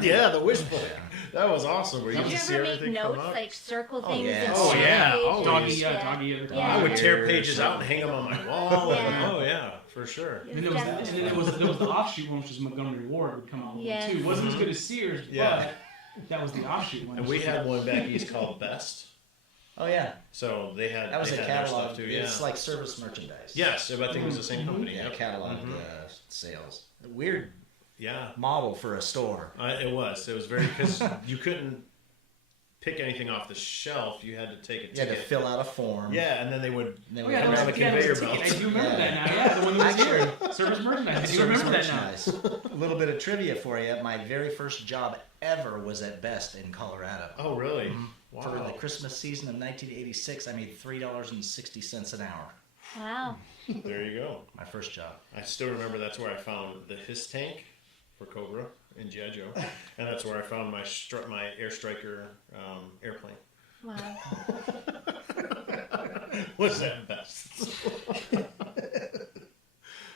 Yeah, the wish book. Yeah. That was awesome. Where you Did you could see ever make everything come notes, up. like circle Oh, things yeah. and Oh, share yeah, pages? always. Doggy every time. Yeah. I would tear Years. pages out and hang them on my wall. Yeah. And, oh yeah, for sure. And then there was the offshoot one, which was Montgomery Ward, would come out Yes. too. It wasn't as good as Sears, Yeah. but that was the offshoot one. And we had one back east called Best. Oh yeah, So they had that was they a had their catalog. stuff too. It's Yeah. like service merchandise. Yes, I think it was the same company. Yeah, Yep. catalog sales. Weird Yeah. model for a store. It was very because you couldn't pick anything off the shelf. You had to take a You had to ticket. fill out a form. Yeah, and then they would They Oh, would yeah, come there around was the yeah, there was conveyor a ticket. belt. I do remember that now. Yeah, the one that was here. Service merchandise. I do Service remember that now. merchandise. A little bit of trivia for you. My very first job ever was at Best in Colorado. Oh, really? Wow. For the Christmas season of 1986, I made $3.60 an hour. Wow. There you go. My first job. I still remember that's where I found the Hiss tank for Cobra in G.I. Joe, and that's where I found my my Air Striker airplane. Wow. Was that best?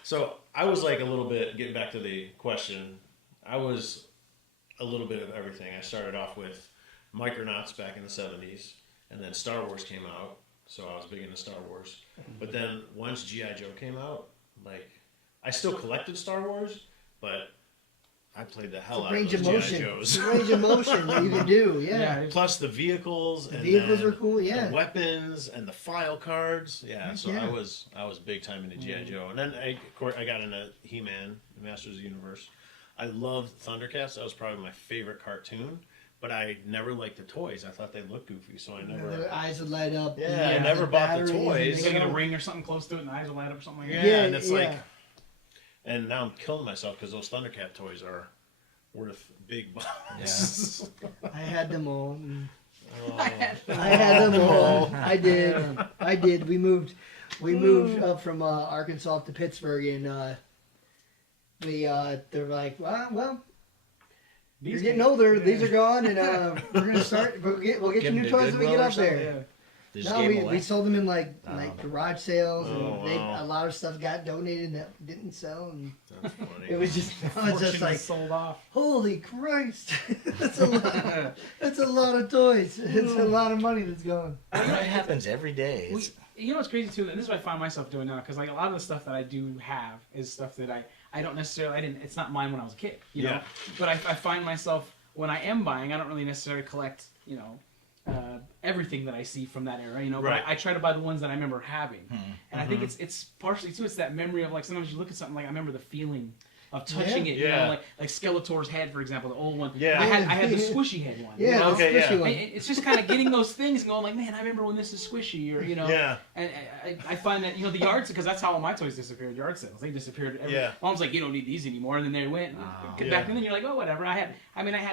So I was like a little bit, getting back to the question, I was a little bit of everything. I started off with Micronauts back in the 70s, and then Star Wars came out, so I was big into Star Wars. But then once G.I. Joe came out, like, I still collected Star Wars, but I played the hell out of Range those of G.I. motion. Joes. It's a range of motion that you can do. Yeah. Plus the vehicles, The and vehicles then were cool, yeah. the weapons and the file cards. Yeah, so Yeah. I was big time into G.I. Joe, and then I got into He-Man, Masters of the Universe. I loved Thundercats. That was probably my favorite cartoon, but I never liked the toys. I thought they looked goofy, so I never. Their eyes would light up. Yeah, and I never bought the batteries and toys. You they gotta get a go- ring or something close to it, and the eyes will light up or something like Yeah, that. Yeah, and it's yeah. like, and now I'm killing myself because those Thundercat toys are worth big bucks. I had them all. Oh. I had them all. I did. We moved up from Arkansas to Pittsburgh, and they're like, well, you're getting older. These are gone, and we're gonna start. We'll get you Give 'em new to toys when we get Goodwill or up there. Yeah. They just No, gave 'em we away. sold them in like garage sales, and Oh, wow. a lot of stuff got donated that didn't sell, and That's funny. it was just Fortune like, sold off. holy Christ, that's a lot. That's a lot of toys. It's a lot of money that's gone. It happens every day. Well, It's- you know what's crazy too, and this is what I find myself doing now, because like a lot of the stuff that I do have is stuff that I don't necessarily, it's not mine when I was a kid, you know. Yeah. But I find myself when I am buying, I don't really necessarily collect, you know, everything that I see from that era, you know. Right. But I try to buy the ones that I remember having, and I think it's partially too, it's that memory of like sometimes you look at something like I remember the feeling of touching it, you Yeah. know, like Skeletor's head, for example, the old one. Yeah. I had the squishy head one. Yeah, you know? the Okay, squishy yeah. one. It's just kind of getting those things and going like, man, I remember when this is squishy, or you know. Yeah. And I find that, you know, the yard, because that's how all my toys disappeared. Yard sales, they disappeared. Yeah. Mom's like, you don't need these anymore, and then they went. Back Yeah. then, you're like, oh, whatever. I had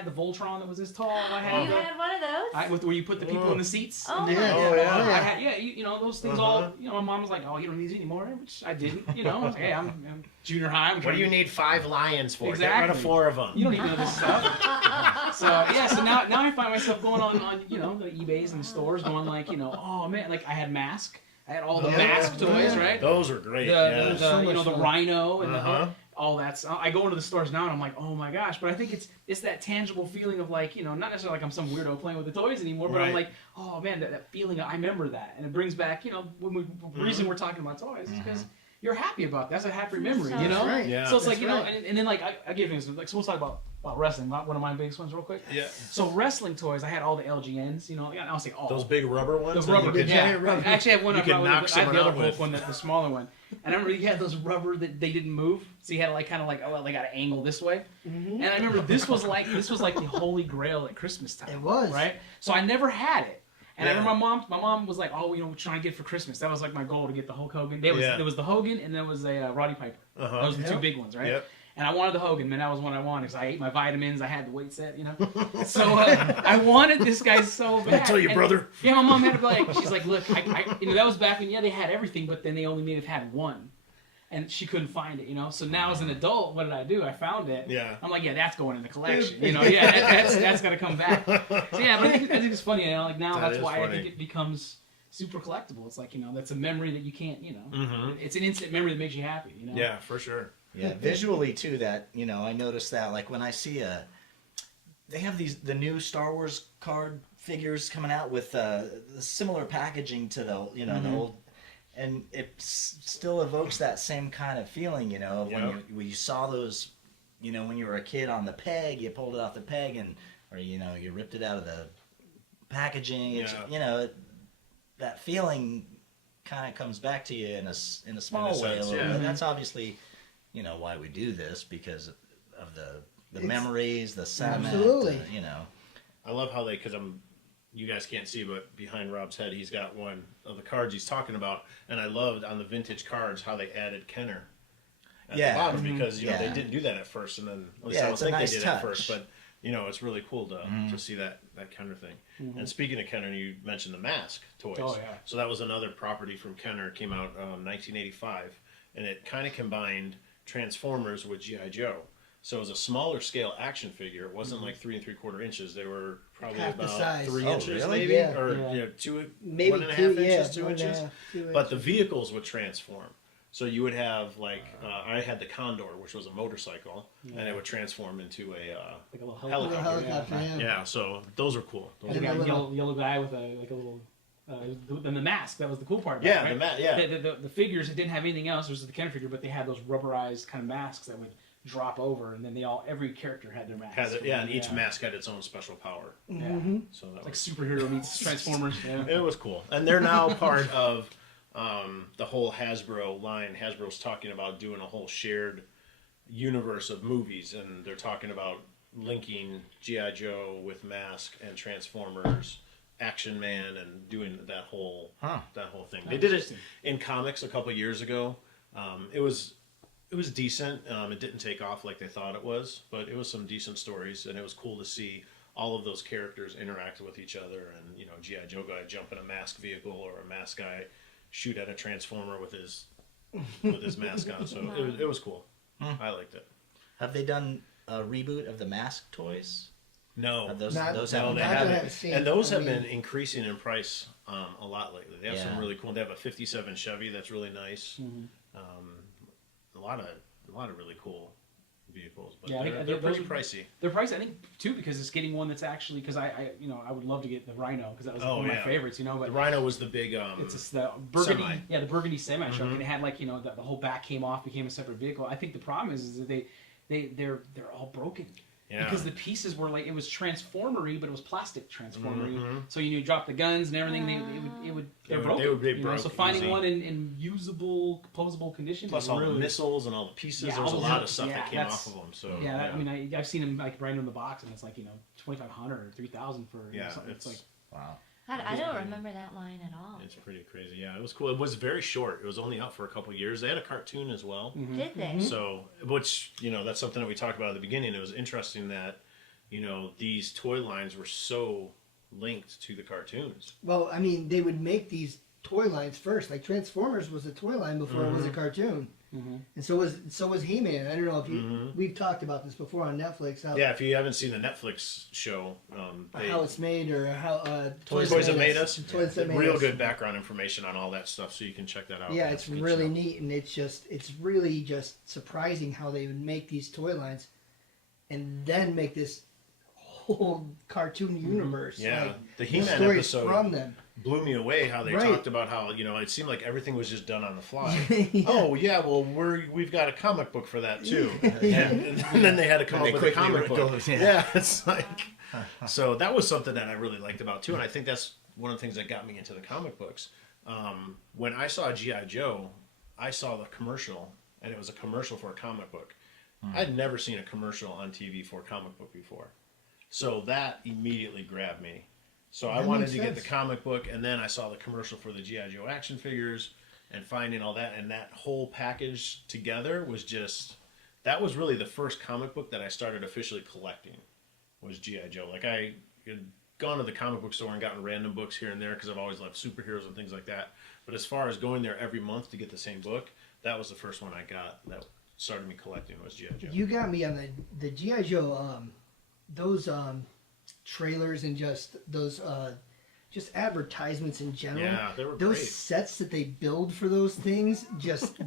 the Voltron that was this tall. I had You had one of those? where you put the people in the seats. Oh, And then- my Oh, God. yeah. I had, you know, those things all. You know, my mom was like, oh, you don't need these anymore, which I didn't. You know, I was like, hey, I'm junior high. I'm What trying do you to- need 5 lions for? Get Exactly. rid of 4 of them. You don't need none of this stuff. So yeah, so now I find myself going on you know, the eBays and stores, going like, you know, oh man, like I had Mask. I had all the Mask toys, right? Those are great. The, yeah. the So you know, much the fun. Rhino and Uh-huh. all that stuff. I go into the stores now and I'm like, oh my gosh. But I think it's that tangible feeling of like, you know, not necessarily like I'm some weirdo playing with the toys anymore, but I'm Right. like, oh man, that feeling, I remember that. And it brings back, you know, the reason we're talking about toys is because you're happy about that. That's a happy memory, you know? That's right. Yeah. So it's like, That's you know, right. and then like, I give you like, so we'll talk about wrestling, one of my biggest ones real quick. Yeah. So wrestling toys, I had all the LGNs, you know, I'll say all. Those big rubber ones. The that rubber, you could- yeah. giant rubber. I actually have one. You I could brought with me, knock but I have the someone other out with. one, the smaller one. And I remember you had those rubber that they didn't move, so you had to like kind of like they got an angle this way. And I remember this was like the holy grail at Christmas time. It was. right. So I never had it. And I Yeah. remember my mom was like, oh, you know, we're trying to get it for Christmas. That was like my goal, to get the Hulk Hogan. There was the Hogan, and there was a Roddy Piper. Uh-huh. Those were the two Yep. big ones, right? Yep. And I wanted the Hogan, man. That was what I wanted, because I ate my vitamins. I had the weight set, you know. So I wanted this guy so bad. I'll tell you, And- brother. Yeah, my mom had to be like, she's like, look, you know, that was back when, yeah, they had everything, but then they only may have had one. And she couldn't find it, you know. So now as an adult, what did I do? I found it. Yeah. I'm like, yeah, that's going in the collection. You know, yeah, that's gonna come back. So yeah, but I think it's funny, you know, like now That that's is why I funny. think it becomes super collectible. It's like, you know, that's a memory that you can't, you know, Mm-hmm. it's an instant memory that makes you happy, you know. Yeah, for sure. Yeah, visually too. That, you know, I noticed that like when I see they have the new Star Wars card figures coming out with similar packaging to the, you know, the old, and it still evokes that same kind of feeling, you know, of when you saw those, you know, when you were a kid on the peg, you pulled it off the peg, or you know, you ripped it out of the packaging. It's, Yeah. you know, that feeling kind of comes back to you in a small way sense, a little yeah. bit. That's obviously, why we do this, because of the memories, the sentiment. Absolutely. I love how because you guys can't see, but behind Rob's head, he's got one of the cards he's talking about, and I loved on the vintage cards how they added Kenner at the bottom, because they didn't do that at first, and then at least I don't think nice they did touch. at first, but it's really cool to see that Kenner thing. And speaking of Kenner, you mentioned the Mask toys. Oh, yeah. So that was another property from Kenner. It came out 1985, and it kind of combined Transformers with G.I. Joe. So it was a smaller scale action figure. It wasn't like 3 3/4 inches. They were probably Half the about size. 3 Oh, inches, really? maybe, Yeah. or Yeah. 1.5 inches, 2 inches. 2 But the vehicles would transform. So you would have I had the Condor, which was a motorcycle, and it would transform into a Like a little helicopter. helicopter, yeah. Yeah, so those are cool. Those And are the the guy, little- yellow guy with a little. And the mask, that was the cool part. About Yeah, it, the right? the The figures, it didn't have anything else. It was the Kenner figure, but they had those rubberized kind of masks that would drop over, and then every character had their mask. and each mask had its own special power. Yeah. So that Like was, superhero meets Transformers. Yeah. it was cool. And they're now part of the whole Hasbro line. Hasbro's talking about doing a whole shared universe of movies, and they're talking about linking G.I. Joe with Mask and Transformers, Action Man, and doing that whole thing. They did it in comics a couple years ago. It was decent. It didn't take off like they thought it was, but it was some decent stories, and it was cool to see all of those characters interact with each other. And G.I. Joe guy jump in a Mask vehicle, or a Mask guy shoot at a Transformer with his mask on. So it was cool. I liked it. Have they done a reboot of the Mask toys? No, Have those Not- those no, haven't they Not been- that haven't. I've seen. And those I have mean- been increasing in price a lot lately. They have some Yeah. really cool. They have a '57 Chevy that's really nice. A lot of really cool vehicles, but Yeah, I think they're those pretty are- pricey. They're priced, I think, too, because it's getting one that's actually, because I would love to get the Rhino, because that was Oh, one of yeah. my favorites, but The Rhino was the big. it's just the burgundy, Semi. the burgundy semi truck, and it had the whole back came off, became a separate vehicle. I think the problem is that they're all broken. Yeah. Because the pieces were it was transformery, but it was plastic transformery. So you drop the guns and everything, they're broken. They would be So broken finding easy. one in usable, posable condition. Plus is all really, the missiles and all the pieces. Yeah, there was a all lot the- of stuff yeah, that came that's- off of them. So Yeah, I mean, I've seen them brand new in the box, and it's like 2,500 or 3,000 for something. It's like Wow. I don't remember that line at all. it's pretty crazy. Yeah, it was cool. It was very short. It was only out for a couple years. They had a cartoon as well. Did they? So, which that's something that we talked about at the beginning. It was interesting that these toy lines were so linked to the cartoons. Well, I mean, they would make these toy lines first. Like Transformers was a toy line before it was a cartoon, and so was He-Man. I don't know if we've talked about this before on Netflix. How, Yeah, if you haven't seen the Netflix show, how it's made or how Toys That Made Us. Toys That Made Real Us. good background information on all that stuff, so you can check that out. Yeah, That's it's a good really show. neat, and it's really just surprising how they would make these toy lines, and then make this whole cartoon universe. Yeah, like, the He-Man stories episode from them. blew me away. How they Right. talked about how it seemed like everything was just done on the fly. Yeah. Oh yeah, well we've got a comic book for that too, and then they had to come And up they with a quickly comic would book. go- yeah. Yeah, it's like so that was something that I really liked about too, and I think that's one of the things that got me into the comic books. When I saw G.I. Joe, I saw the commercial, and it was a commercial for a comic book. I'd never seen a commercial on TV for a comic book before. So that immediately grabbed me. So I That wanted makes to get sense. the comic book, and then I saw the commercial for the G.I. Joe action figures, and finding all that, and that whole package together was that was really the first comic book that I started officially collecting, was G.I. Joe. Like I had gone to the comic book store and gotten random books here and there, because I've always loved superheroes and things like that. But as far as going there every month to get the same book, that was the first one I got that started me collecting, was G.I. Joe. You got me on the G.I. Joe, those trailers and just those just advertisements in general. Yeah, they were those great. sets that they build for those things,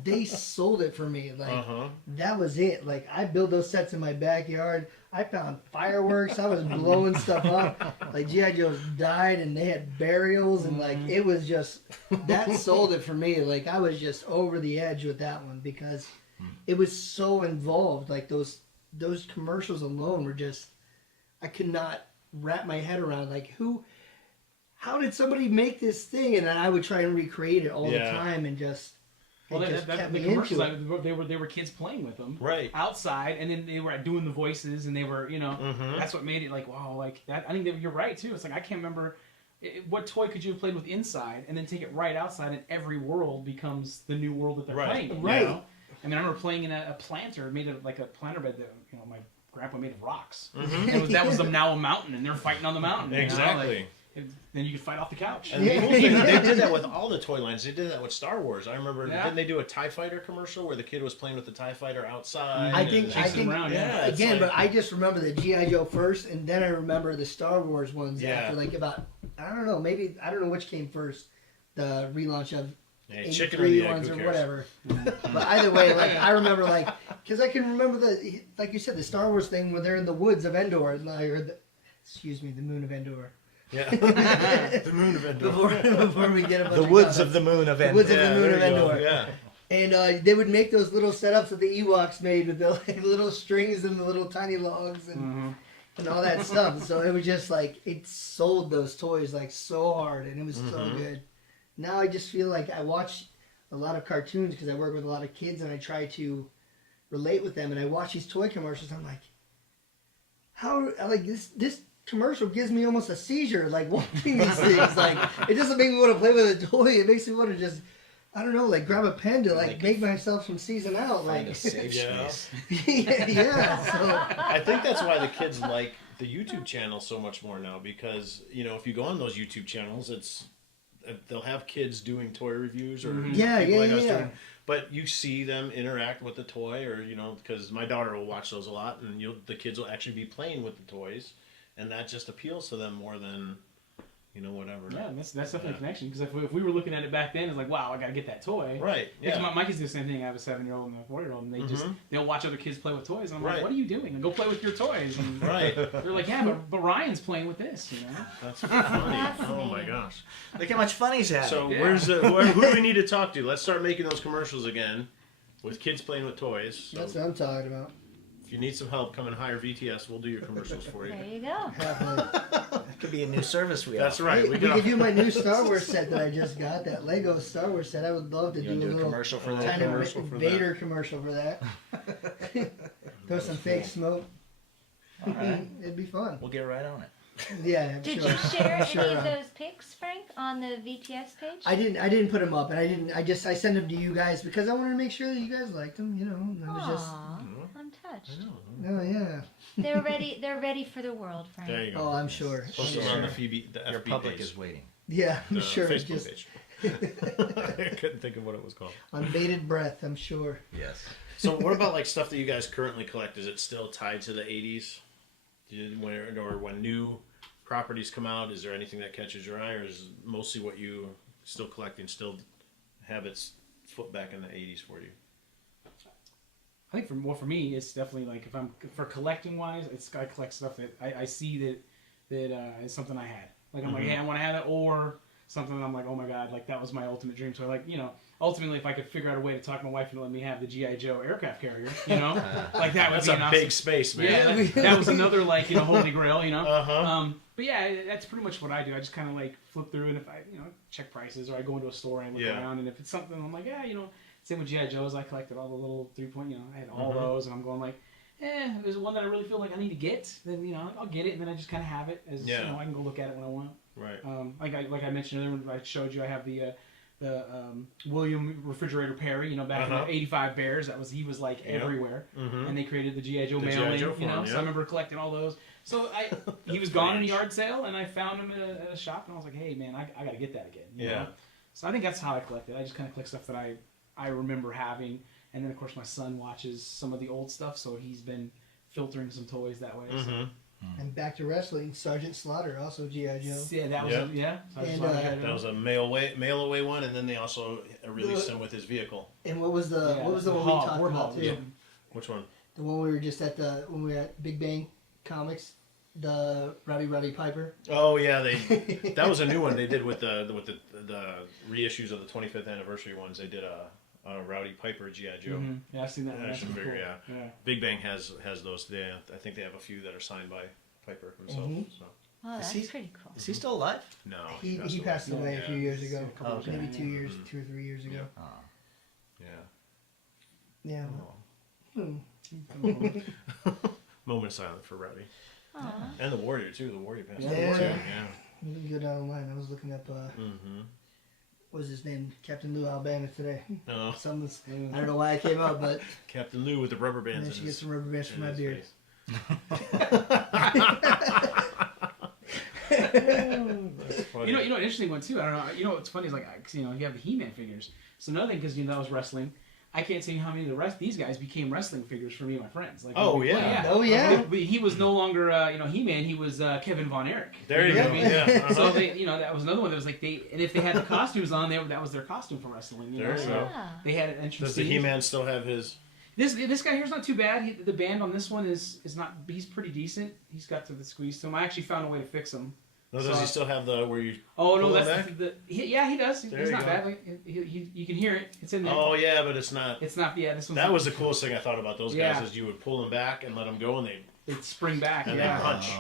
they sold it for me. Like that was it. Like I built those sets in my backyard. I found fireworks. I was blowing stuff up. Like G.I. Joe's died and they had burials and like it was just that sold it for me. Like I was just over the edge with that one because it was so involved. Like those commercials alone were just I could not wrap my head around like how did somebody make this thing? And then I would try and recreate it all the time, and just well, it just kept the me commercials, into it. they were kids playing with them outside, and then they were doing the voices, and they were that's what made it like wow, like that. I think that you're right too. It's like I can't remember what toy could you have played with inside, and then take it right outside, and every world becomes the new world that they're playing in, right. You know? I mean, I remember playing in a planter made of like a planter bed that my grandpa made of rocks. That was now a mountain, and they're fighting on the mountain. Exactly. Then you could fight off the couch. And the cool thing, they did that with all the toy lines. They did that with Star Wars. I remember, didn't they do a TIE Fighter commercial where the kid was playing with the TIE Fighter outside? I think around, again, but I just remember the G.I. Joe first, and then I remember the Star Wars ones after, like about, I don't know which came first, the relaunch of chicken or the egg, ones who or cares? whatever. But either way, like I remember, like, because I can remember like you said, the Star Wars thing where they're in the woods of Endor, and the moon of Endor. Yeah, the moon of Endor. Before we get The woods of the moon of Endor. The woods of the moon of Endor. Yeah. And they would make those little setups that the Ewoks made with the little strings and the little tiny logs and all that stuff. So it was just like, it sold those toys like so hard, and it was so good. Now I just feel like I watch a lot of cartoons because I work with a lot of kids, and I try to relate with them, and I watch these toy commercials. I'm like, how, like this commercial gives me almost a seizure, like watching these things. Like, it doesn't make me want to play with a toy. It makes me want to just, I don't know, like grab a pen to like make myself from season out. Find Like a safe space. yeah. So I think that's why the kids like the YouTube channel so much more now, because if you go on those YouTube channels, they'll have kids doing toy reviews or people like us doing, but you see them interact with the toy, or because my daughter will watch those a lot, and the kids will actually be playing with the toys, and that just appeals to them more than whatever. Yeah, that's definitely a connection. Because if we were looking at it back then, it's like, wow, I got to get that toy. Right. Yeah. My kids do the same thing. I have a 7-year-old and a 4-year-old, and they'll watch other kids play with toys, and I'm like, what are you doing? And go play with your toys. And they're like, yeah, but Ryan's playing with this. That's funny. Oh my gosh. Look how much fun he's having. So who do we need to talk to? Let's start making those commercials again with kids playing with toys. So that's what I'm talking about. if you need some help, come and hire VTS. We'll do your commercials for you. There you go. That could be a new service we That's offer. right. We could do my new Star Wars set that I just got, that Lego Star Wars set. I would love to You do a want to do a little commercial for that? kind of commercial for Vader commercial for that. Throw some fake smoke. All right. It'd be fun. We'll get right on it. Yeah, I'm Did sure. you share Sure. any of those pics, Frank, on the VTS page? I didn't put them up, and I sent them to you guys because I wanted to make sure that you guys liked them. And I was just, Aw, I'm touched. oh yeah. They're ready. They're ready for the world, Frank. There you go. Oh, I'm sure. Post I'm them on the sure. FB, Your public page, is waiting. Yeah, I'm the sure. Facebook Just page. I couldn't think of what it was called. on bated breath, I'm sure. Yes. So what about like stuff that you guys currently collect? Is it still tied to the 80s? When new properties come out, is there anything that catches your eye, or is mostly what you still collecting still have its foot back in the 80s for you? I think for me, it's definitely like for collecting wise, I collect stuff that I see that is something I had. Like I'm like, hey, I want to have that, or something that I'm like, oh my god, like that was my ultimate dream. So like, ultimately, if I could figure out a way to talk my wife into let me have the G.I. Joe aircraft carrier, like that would That's be a an awesome, big space, man. Yeah, that was another like holy grail, Uh-huh. But yeah, that's pretty much what I do. I just kind of like flip through, and if I check prices, or I go into a store and look around, and if it's something I'm like, yeah, same with G.I. Joes, I collected all the little 3-point, I had all those, and I'm going like, if there's one that I really feel like I need to get, then I'll get it, and then I just kind of have it as I can go look at it when I want. Right. Like I mentioned earlier, when I showed you, I have the William Refrigerator Perry, back in the '85 Bears. He was like everywhere, and they created the G.I. Joe mailing, Joe form, So I remember collecting all those. So he was gone in a yard sale, and I found him at a shop, and I was like, hey man, I got to get that again. You know? So I think that's how I collect it. I just kind of collect stuff that I remember having, and then of course my son watches some of the old stuff, so he's been filtering some toys that way. So. And back to wrestling, Sergeant Slaughter, also G.I. Joe. Yeah, that was And, That was a mail away one, and then they also released him with his vehicle. And what was the one we talked about too? Yeah. Which one? The one we were just at when we were at Big Bang Comics, the Rowdy Piper. Oh yeah, that was a new one they did with the reissues of the 25th anniversary ones. They did a Rowdy Piper G.I. Joe. Mm-hmm. Yeah, I've seen that. That's That's bigger, cool. yeah. Big Bang has those. I think they have a few that are signed by Piper himself. So Oh, that's pretty cool. Is he still alive? No, He passed away a few years ago. A couple Okay. Maybe years 2 ago. years, 2 or 3 years ago. Yeah. Yeah. Moment of silence for Rowdy. Aw. And the Warrior, too. The Warrior passed Yeah. away, too. Yeah. Yeah. You can go down the line. I was looking up, Mm-hmm. what was his name? Captain Lou Alabama today. Oh, Someone's, I don't know why it came up, but Captain Lou with the rubber and bands then in she gets his, some rubber bands in for my his beard. face. That's funny. You know, an interesting one too. I don't know. You know, what's funny is like, 'cause, you know, you have the He-Man figures. So another thing, because that was wrestling. I can't say how many of the rest these guys became wrestling figures for me and my friends. Like, Oh, when we yeah. played, Oh, yeah. He was no longer, He-Man. He was Kevin Von Erich. There you know go. what I mean? Yeah. Uh-huh. So they, that was another one that was like and if they had the costumes on, that was their costume for wrestling. There you so go. Yeah. they had an entrance. Does the stage. He-Man still have his... This guy here's not too bad. The band on this one is not. He's pretty decent. He's got to the squeeze to him. I actually found a way to fix him. No, does he still have the where you... Oh no, Pull it that's back? yeah, he does. There He's you not go. bad. Like, you can hear it. It's in there. Oh, yeah, but it's not... It's not. Yeah, this one's. That was the coolest thing I thought about those guys Yeah. is you would pull them back and let them go and They'd spring back. they Yeah. punch.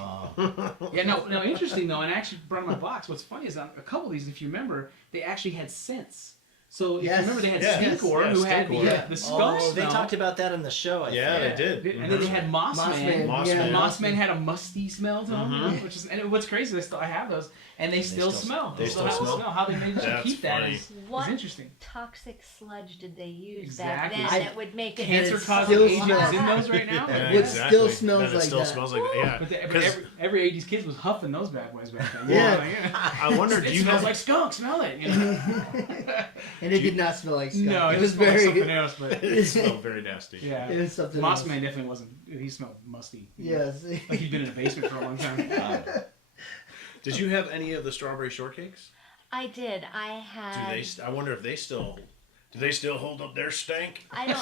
Yeah. No. Interesting though, and I actually brought in my box. What's funny is on a couple of these, if you remember, they actually had scents. So if Yes. you remember, they had Yes. Stinkor, Yeah, who had Stinkor. the skunk Oh, they smell. talked about that in the show. I Yeah, think. they did. And then they had Mossman. Mossman, yeah. And Mossman had a musty smell to him, Mhm. which is what's crazy. I have those, and they still smell. They still smell. How they managed to That's keep that funny. is What interesting. toxic sludge did they use Exactly. back then that would make it Cancer-causing still agents smells. in those right now. Yeah, It still smells Then it like still that. smells like yeah. But 'Cause every 80s kid was huffing those bad boys back then. Yeah. I wonder, It do you smells have... like skunk. Smell it. You know? And it did not smell like skunk. No, it it was smelled like very. something else. But It smelled very nasty. yeah, It was something Mossman else. definitely wasn't. He smelled musty. Yes. Like he'd been in a basement for a long time. Did you have any of the strawberry shortcakes? I did. I had. I wonder if they still... Do they still hold up their stank? I don't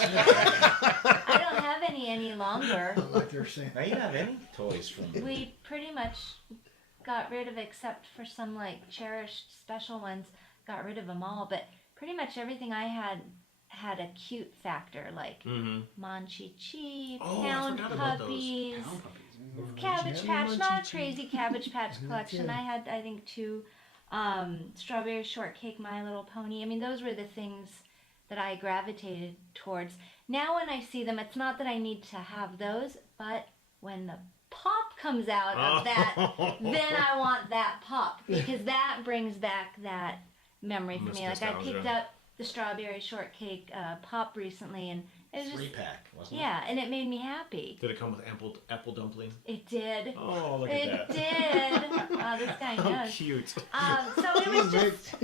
have any longer. Like they're saying. Now you don't have any toys from. We pretty much got rid of, except for some like cherished special ones, got rid of them all. But pretty much everything I had a cute factor, like Mm-hmm. Manchi Chi, Oh, I Pound forgot about those. Puppies, Pound puppies. Cabbage Yeah, Patch. Munchie Not a Chi. crazy Cabbage Patch collection. too. I had, I think, 2 Strawberry Shortcake, My Little Pony. I mean, those were the things that I gravitated towards. Now when I see them, it's not that I need to have those, but when the pop comes out of that, then I want that pop, because that brings back that memory for me. Like I picked Nostalgia. up the Strawberry Shortcake pop recently, and it was just, 3-pack, wasn't yeah, and it made me happy. Did it come with apple dumpling? It did. Oh, look It at that. did. Oh, this guy How knows. cute. So it was just,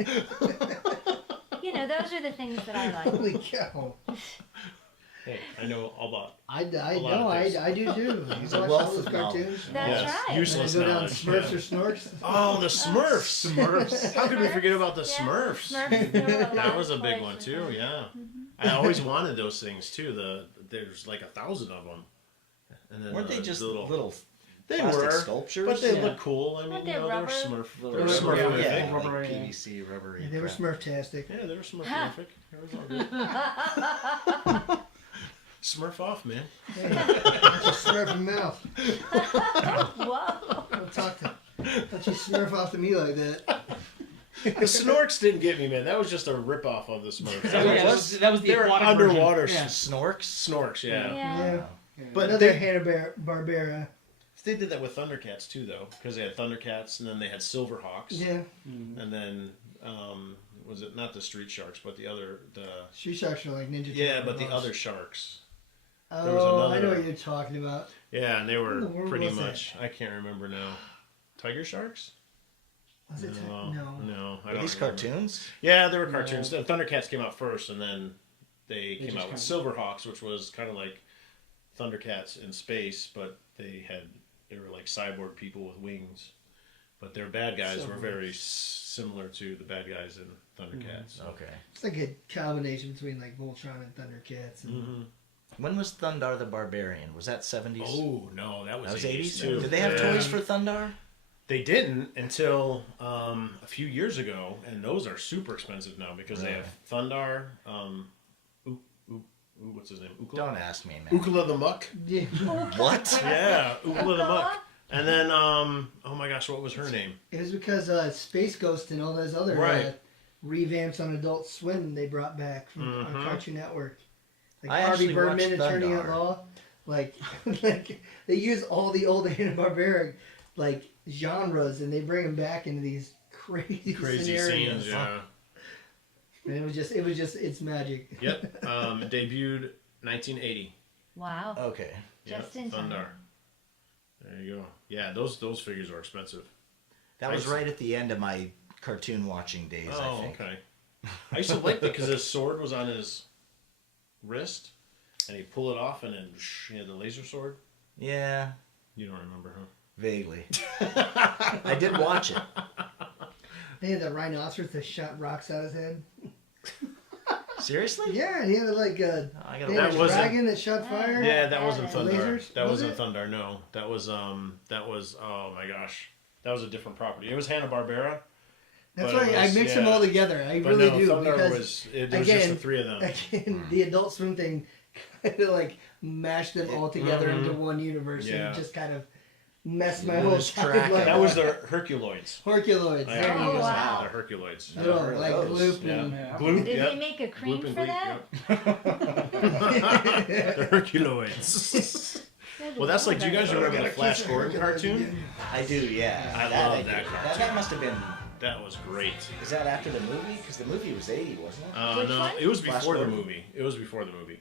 those are the things that I like. Holy cow. Hey, I know all about... I lot of know, things. I do too. He's You a watch wealth all those of cartoons. knowledge. That's Yes, right. And useless they go down knowledge. Smurfs yeah. or Snorks. Oh, the Smurfs. Smurfs. How could we forget about the Yeah, Smurfs? Smurfs, there were a lot That was a of big toys one with too. them. Yeah, I always wanted those things too. There's like 1,000 of them. And then Weren't they just the little They plastic were sculptures? but they Yeah. look cool. I mean, Weren't you they know, they were rubber? Smurf. They Little were Rubber, Smurfific. yeah. yeah, Rubber, like yeah. PVC rubbery. Yeah, they were crap. Smurftastic. Yeah, they were Smurfific. It was all good. Smurf off, man. Just Smurf in the mouth. Whoa. Don't talk to. Don't you Smurf off to me like that. The Snorks didn't get me, man. That was just a ripoff of the Smurfs. That was the They were aquatic underwater version. Yeah. Snorks? Snorks, yeah. Yeah. Yeah. But Another they, Hanna-Barbera. they did that with Thundercats too, though, because they had Thundercats and then they had Silverhawks, Yeah. and then was it not the Street Sharks, but the Street Sharks are like Ninja Turtles. yeah, but the other sharks. Oh, there was I know another- what you're talking about. Yeah, and they were What world pretty was that? much. I can't remember now. Tiger Sharks? Was it? No, No. I Are don't these remember. cartoons? Yeah, they were cartoons. The Thundercats came out first, and then they came just out with Silverhawks, which was kind of like Thundercats in space, but they were like cyborg people with wings. But their bad guys were very similar to the bad guys in Thundercats. Okay. It's like a combination between like Voltron and Thundercats. And Mm-hmm. When was Thundar the Barbarian? Was that 70s? Oh no, that was, that was 80s 80s? too. Did they have Yeah. toys for Thundar? They didn't until a few years ago, and those are super expensive now because they have Thundar. What's his name? Ukla? Don't ask me, man. Ukla the Muck. yeah. What? Yeah, Ukla the Muck. And then, oh my gosh, what was her name? It was because Space Ghost and all those other Right. revamps on Adult Swim they brought back from on Mhm. Cartoon Network. Like I Harvey actually Birdman, watched Attorney at Thundar. Law. Like, like they use all the old Hanna-Barbera like genres and they bring them back into these crazy scenarios. scenes, yeah. And it was just it's magic. Yep. Debuted 1980. Wow. Okay. Just Yep, in time. Thundar. There you go. Yeah, those figures are expensive. That was Nice. right at the end of my cartoon watching days, I Oh, think. okay. I used to like that because his sword was on his wrist, and he'd pull it off, and then he had the laser sword. Yeah, You don't remember, huh? vaguely. I did watch it. They had the rhinoceros that shot rocks out of his head. Seriously? Yeah, and he had like a, I they gotta had That a wasn't- dragon that shot fire. Yeah, that wasn't Thundar. Lasers? That Was wasn't it? Thundar. No, that was oh my gosh, that was a different property. It was Hanna-Barbera. That's but why it I was- mix them yeah. all together. I But really no, do Thundar because was just the three of them. again, the Adult Swim thing kind of like mashed them all together Mhm. into one universe Yeah. and just kind of messed my whole Lose track timeline. of That was the Herculoids. Herculoids. I There remember you go. wow. the Herculoids. Never Oh, heard of like those. Gloop Yeah. and Yeah. Gloop, Did yep. they make a cream Gloop and for Gleep, that? yep. The Herculoids. Well, that's like, do you guys remember the Flash Gordon cartoon? I do, yeah. I That love do. that cartoon. That must have been. That was great. Is that after the movie? Because the movie was 80, wasn't it? Which No, one? it was Flash before the Gordon. movie. It was before the movie.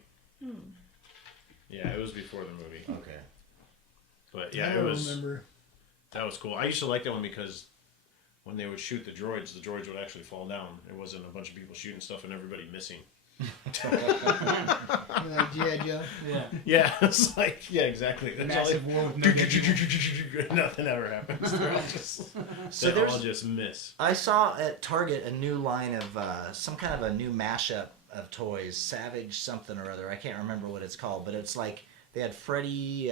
Yeah, it was before the movie. Okay. But I yeah, it don't was. remember. That was cool. I used to like that one because when they would shoot the droids would actually fall down. It wasn't a bunch of people shooting stuff and everybody missing. Like G.I. Joe. Yeah. Yeah, it's like, yeah, exactly. That's all Massive war with no dead people. Nothing ever happens. They're all just, So they all there's- just miss. I saw at Target a new line of some kind of a new mashup of toys, Savage something or other. I can't remember what it's called, but it's like they had Freddy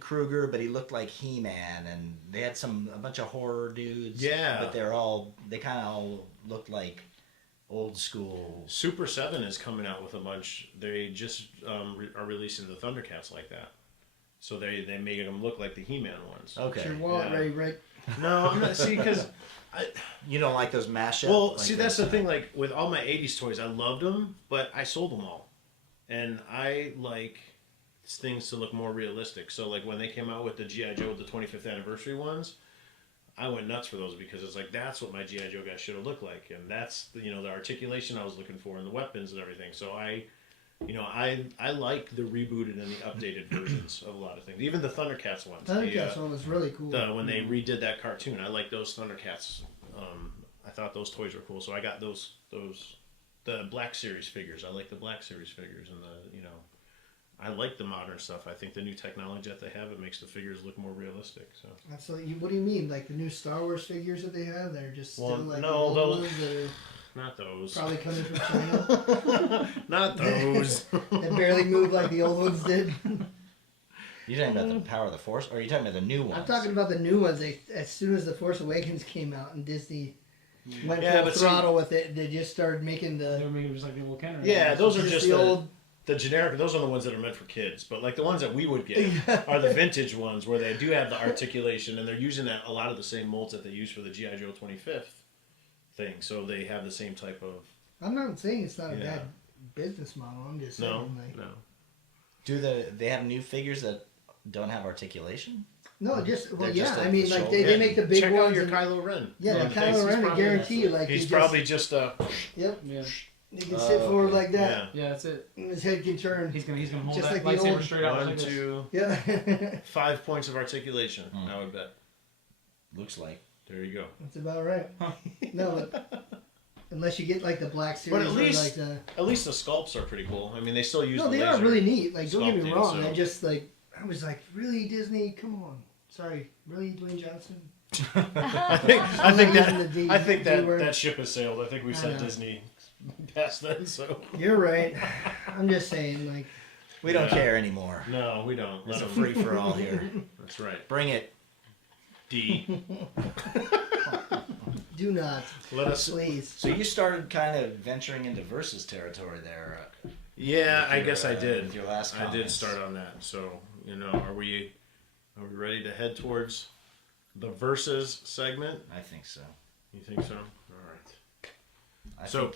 Krueger, but he looked like He-Man, and they had a bunch of horror dudes. Yeah. But they kind of all looked like old school. Super 7 is coming out with a bunch. They just are releasing the Thundercats like that. So they made them look like the He-Man ones. Okay. Is your wallet Yeah. ready, Rick? No, I'm not. See, because You don't like those mashup? well, like see, those- that's the thing. Like with all my '80s toys, I loved them, but I sold them all, and I like things to look more realistic. So, like when they came out with the GI Joe, the 25th anniversary ones, I went nuts for those because it's like that's what my GI Joe guy should have looked like, and that's the articulation I was looking for and the weapons and everything. So I like the rebooted and the updated versions of a lot of things, even the Thundercats ones. Thundercats one was really cool. When they redid that cartoon, I like those Thundercats. I thought those toys were cool, so I got the Black Series figures. I like the Black Series figures, and I like the modern stuff. I think the new technology that they have, it makes the figures look more realistic. So Absolutely. What do you mean? Like the new Star Wars figures that they have? They're just still Well, like no, the old those- ones that are not those, probably coming from China not those. that barely move like the old ones did. You're talking about the Power of the Force, or are you talking about the new ones? I'm talking about the new ones. As soon as the Force Awakens came out and Disney went Yeah, full but see- throttle with it, they just started making They the were making just like the little Kenner. Yeah, those are just just the the old. the generic. Those are the ones that are meant for kids. But like the ones that we would get are the vintage ones where they do have the articulation, and they're using a lot of the same molds that they use for the GI Joe 25th thing. So they have the same type of. I'm not saying it's not a Yeah. bad business model. I'm just No, saying like no. They have new figures that don't have articulation? no, just well, They're yeah. just like I mean, the like shoulder. they make the big Check ones. out your and- Kylo Ren. yeah, the He's Kylo Ren. I probably- guarantee you, like He's he probably just Yep, Yeah. he can sit forward okay. like that, yeah. Yeah, that's it. and his head can turn. He's gonna hold Just that like the lightsaber old- straight out 1, like this. 2, Yeah, 5 points of articulation. Hmm. I would bet. Looks like. There you go. that's about right. No, but unless you get like the Black Series, But at or least- like the At least the sculpts are pretty cool. I mean, they still use. no, the they are laser. really neat. Like, don't get me sculpting, wrong. so- I just like I was like, really Disney? Come on, sorry, really Dwayne Johnson? I think using the D- I think D word. that ship has sailed. I think we've I sent know. Disney past then. So You're right. I'm just saying, like, We don't Yeah. care anymore. no, we don't. It's Let a 'em- free for all here. That's right. Bring it. D. do not, Let us. please. So you started kind of venturing into versus territory there. Yeah, with I your, guess I did. with your last I did comments. start on that. So are Are we ready to head towards the versus segment? I think so. You think so? All right.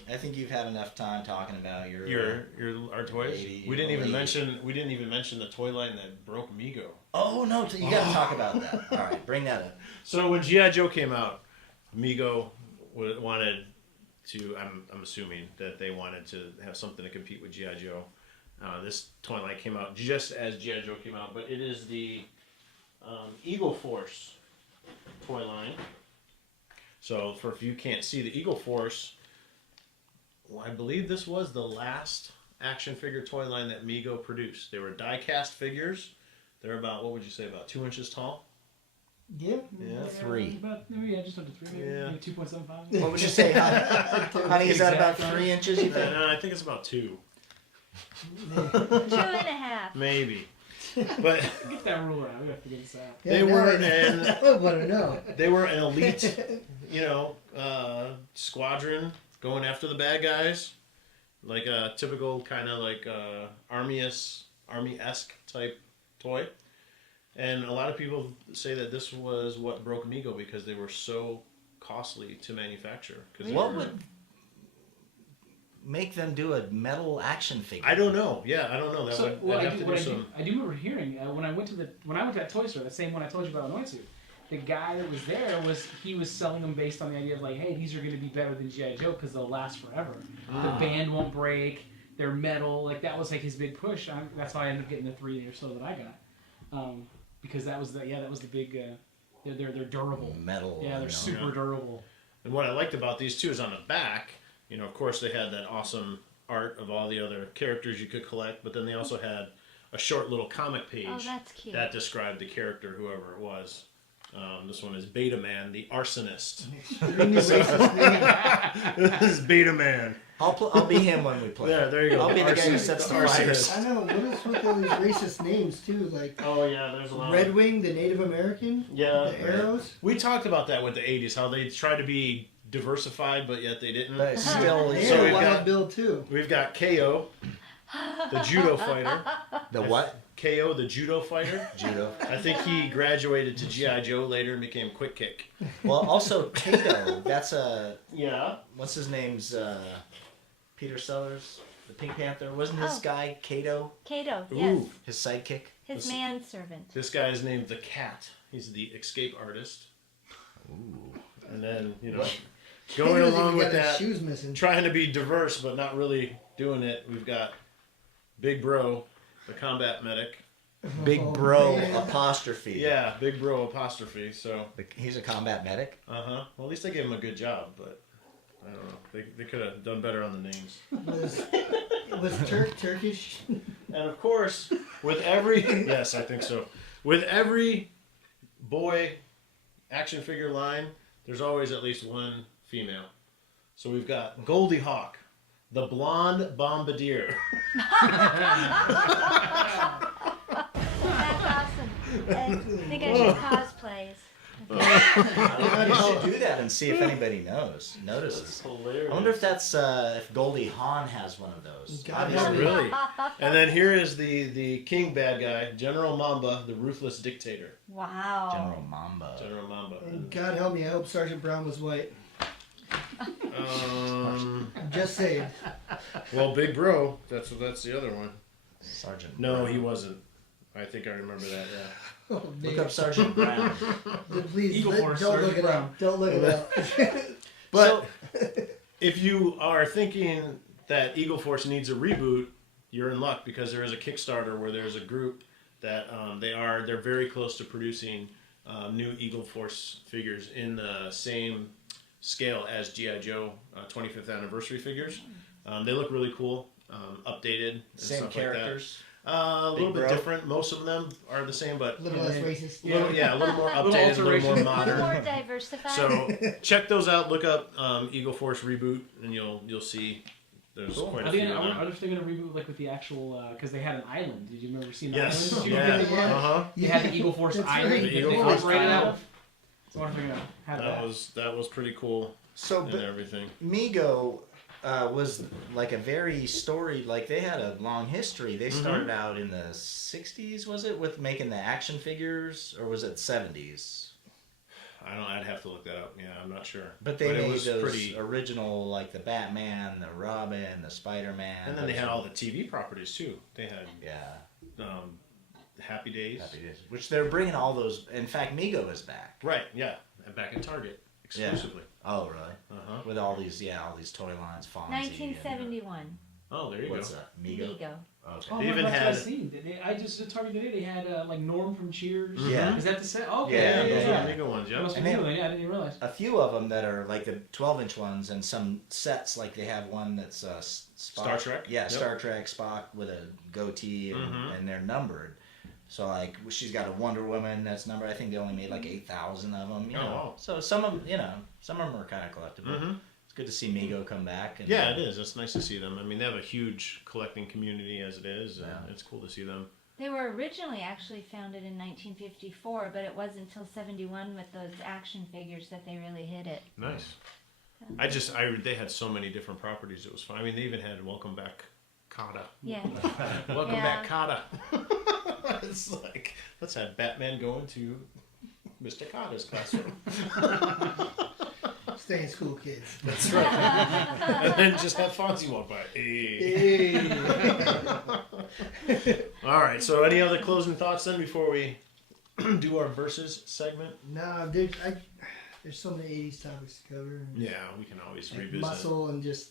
I think you've had enough time talking about your our toys. We didn't even mention the toy line that broke Mego. Oh no, you got to talk about that. All right, bring that up. So when G.I. Joe came out, Mego wanted to. I'm assuming that they wanted to have something to compete with G.I. Joe. This toy line came out just as G.I. Joe came out, but it is the Eagle Force toy line. So if you can't see the Eagle Force, I believe this was the last action figure toy line that Mego produced. They were die-cast figures. They're about, what would you say, about 2 inches tall? Yeah. Yeah. 3. Just under 3. Maybe, Yeah. maybe 2.75. What would you say, honey? Is that about 3 inches? You think? No, I think it's about 2. 2.5. Maybe. But Get that ruler out. We have to figure this out. they were I want to know. they were an elite, squadron going after the bad guys, like a typical kind of like army-esque type toy. And a lot of people say that this was what broke Mego because they were so costly to manufacture. What would make them do a metal action figure? I don't know. Yeah, I don't know. I do remember hearing when I went to that toy store, the same one I told you about Anoitsu. The guy that was there was selling them based on the idea of like, hey, these are going to be better than G.I. Joe because they'll last forever. The band won't break. They're metal. Like that was like his big push. That's why I ended up getting the 3 or so that I got, because that was the big. They're durable. Metal. Yeah, they're super durable. And what I liked about these two is on the back, of course they had that awesome art of all the other characters you could collect, but then they also had a short little comic page that's cute. that described the character, whoever it was. This one is Beta Man, the arsonist. This is Beta Man. I'll be him when we play. Yeah, there you go. I'll be the guy who sets the fires. I know. What is with all these racist names too? Like Oh yeah, there's a lot. Red Wing, the Native American. Yeah. The arrows. We talked about that with the 80s, how they tried to be diversified, but yet they didn't. But it's still, They So had a we've Wild got- Bill too. We've got KO, the judo fighter. the what? KO, the judo fighter. Judo. I think he graduated to G.I. Joe later and became Quick Kick. Well, also Kato. That's Yeah. what's his name's Peter Sellers, the Pink Panther. Wasn't this guy Kato Kato, yes. Ooh. his sidekick? His manservant. This guy is named the Cat. He's the escape artist. Ooh. And then, What? going He doesn't along even with got his that, shoes missing. trying to be diverse but not really doing it, we've got Big Bro, the combat medic. Big Oh, Bro man. apostrophe. Yeah, Big Bro apostrophe. So, He's a combat medic. well, at least they gave him a good job, but I don't know. They could have done better on the names. Was Turkish? And of course, with every yes, I think so. With every boy action figure line, there's always at least one female. So we've got Goldie Hawk, the blonde bombardier. That's awesome. I think I should cosplay. You should do that and see if anybody notices. Hilarious. I wonder if that's if Goldie Hawn has one of those. God Oh, help me. really? And then here is the king bad guy, General Mamba, the ruthless dictator. Wow. General Mamba. General Mamba. And God help me. I hope Sergeant Brown was white. I'm just saying. Well, Big Bro, that's the other one. Sergeant. No, Brown. he wasn't. I think I remember that. Yeah. Oh, Look man. up Sergeant Brown. Please, Eagle Force, don't look Sergeant it Brown. up. Don't look it up. But if you are thinking that Eagle Force needs a reboot, you're in luck because there is a Kickstarter where there's a group that they're very close to producing new Eagle Force figures in the same scale as G.I. Joe 25th anniversary figures. They look really cool, updated, and Same stuff characters. like that. A little bit Bro. different. Most of them are the same, but A little less racist. a little more updated, a little more A little modern. more diversified. So check those out. Look up Eagle Force reboot, and you'll see there's quite a few. of I them. wonder if they're gonna reboot like with the actual because they had an island. Did you remember seeing the Yes. island? Yeah. Yeah. Uh huh. They had the Eagle Force That's island right. that The Eagle they Force operated out island. of. So I wonder if they're gonna have that. That was pretty cool So, and but everything. Mego, was like a very storied, like they had a long history. They started out in the 60s, was it, with making the action figures, or was it 70s? I'd have to look that up. Yeah, I'm not sure. But they made was those original, like the Batman, the Robin, the Spider-Man. And then they had all the TV properties too. They had Happy Days. Happy Days. Which they're bringing all those. In fact, Mego is back. Right, yeah. And back at Target exclusively. Yeah. Oh, really? Uh-huh. With all these toy lines, Fonzie. 1971. Oh, there you What's go. that? Mego? Mego. Okay. Oh, They even that's what had- I seen. I just at Target today. They had like Norm from Cheers. Yeah. Is that the set? Okay. Yeah, Those yeah. are the Amigo ones, That yeah. must be And they- new. Yeah, I didn't even realize. A few of them that are like the 12-inch ones, and some sets, like they have one that's Spock. Star Trek? Yeah, Yep. Star Trek Spock with a goatee, and they're numbered. So like she's got a Wonder Woman that's numbered. I think they only made like 8,000 of them. You know? wow. So some of them, some of them are kind of collectible. Mhm. It's good to see Mego come back. And, Yeah, it is. It's nice to see them. I mean, they have a huge collecting community as it is, and Yeah. it's cool to see them. They were originally actually founded in 1954, but it wasn't until 71 with those action figures that they really hit it. Nice. They had so many different properties. It was fun. I mean, they even had Welcome Back, Kata. Yeah. Welcome Yeah. back, Kata. It's like, let's have Batman go into Mr. Kata's classroom. Stay in school, kids. That's right. And then just have Fonzie walk by. Hey. Hey. All right. So, any other closing thoughts then before we do our versus segment? No, there's so many 80s topics to cover. Yeah, we can always Like revisit. muscle and just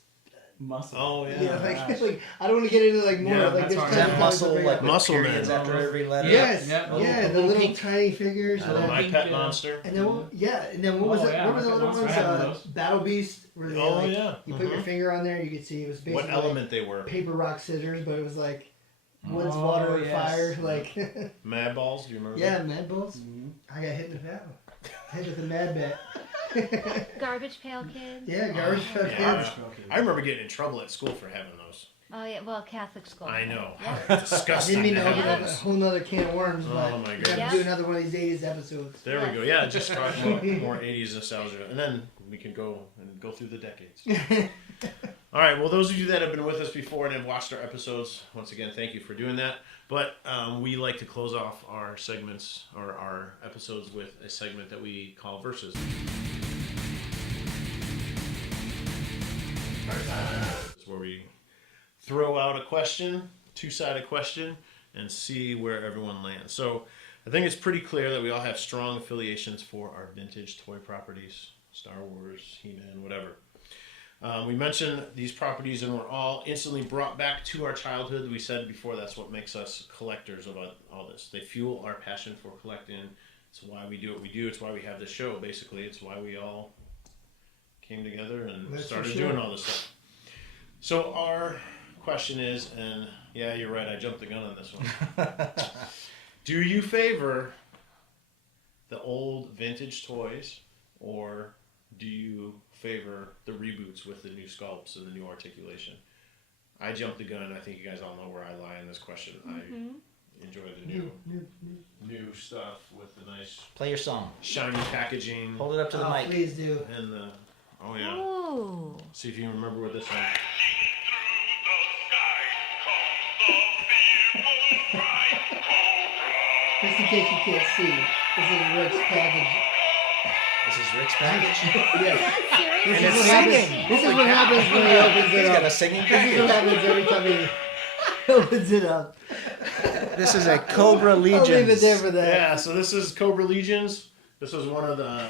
Muscle. Oh yeah. like I don't want to get into like more Yeah, like that's there's hard. Is tons that of muscle topics like to with Muscle periods Man. after every letter? yes, Yep. yeah, the Little little pink- tiny figures. Oh, my pink, pet uh, monster. And then and then what was Oh, it? yeah, What were the Pet other Monster. ones? I have those. Battle Beast. Where they, Oh like, yeah. you put your finger on there, you could see it was basically What element they were? like paper, rock, scissors, but it was like wood's Oh, water, and yes. fire. Like Mad Balls. Do you remember? yeah, Mad Bulls. Mhm. I got hit in the battle. Hit with a Mad Bat. Garbage Pail Kids. Yeah, garbage truck Yeah. kids. I remember getting in trouble at school for having those. Oh yeah, well Catholic school. I know. Yeah. I Disgusting. didn't mean to to open have up a those. whole nother can of worms, Oh, but my we have goodness. to do another one of these 80s episodes. There we go. Yeah, just start more 80s nostalgia, and then we can go through the decades. All right. Well, those of you that have been with us before and have watched our episodes, once again, thank you for doing that. But we like to close off our segments or our episodes with a segment that we call Versus. It's where we throw out a question, two-sided question, and see where everyone lands. So I think it's pretty clear that we all have strong affiliations for our vintage toy properties, Star Wars, He-Man, whatever. We mentioned these properties and we're all instantly brought back to our childhood. We said before that's what makes us collectors of all this. They fuel our passion for collecting. It's why we do what we do. It's why we have this show, basically. It's why we all came together and That's for started sure. doing all this stuff. So our question is, and yeah, you're right, I jumped the gun on this one. Do you favor the old vintage toys, or do you favor the reboots with the new sculpts and the new articulation? I jumped the gun. I think you guys all know where I lie in this question. Mm-hmm. I enjoy the new stuff with the nice Play your song. shiny packaging Hold it up to the Oh, mic. please do. and the oh yeah. Ooh. See if you can remember what this one. Just in case you can't see, this is Rick's package. This is Rick's package. Yes. Seriously? And it's This is what happens- singing. This is what happens when he opens He's it got up. a singing This is what package. happens every time he opens it up. This is a Cobra I'll leave it Legions. there for that. Yeah, so this is Cobra Legions. This was one of the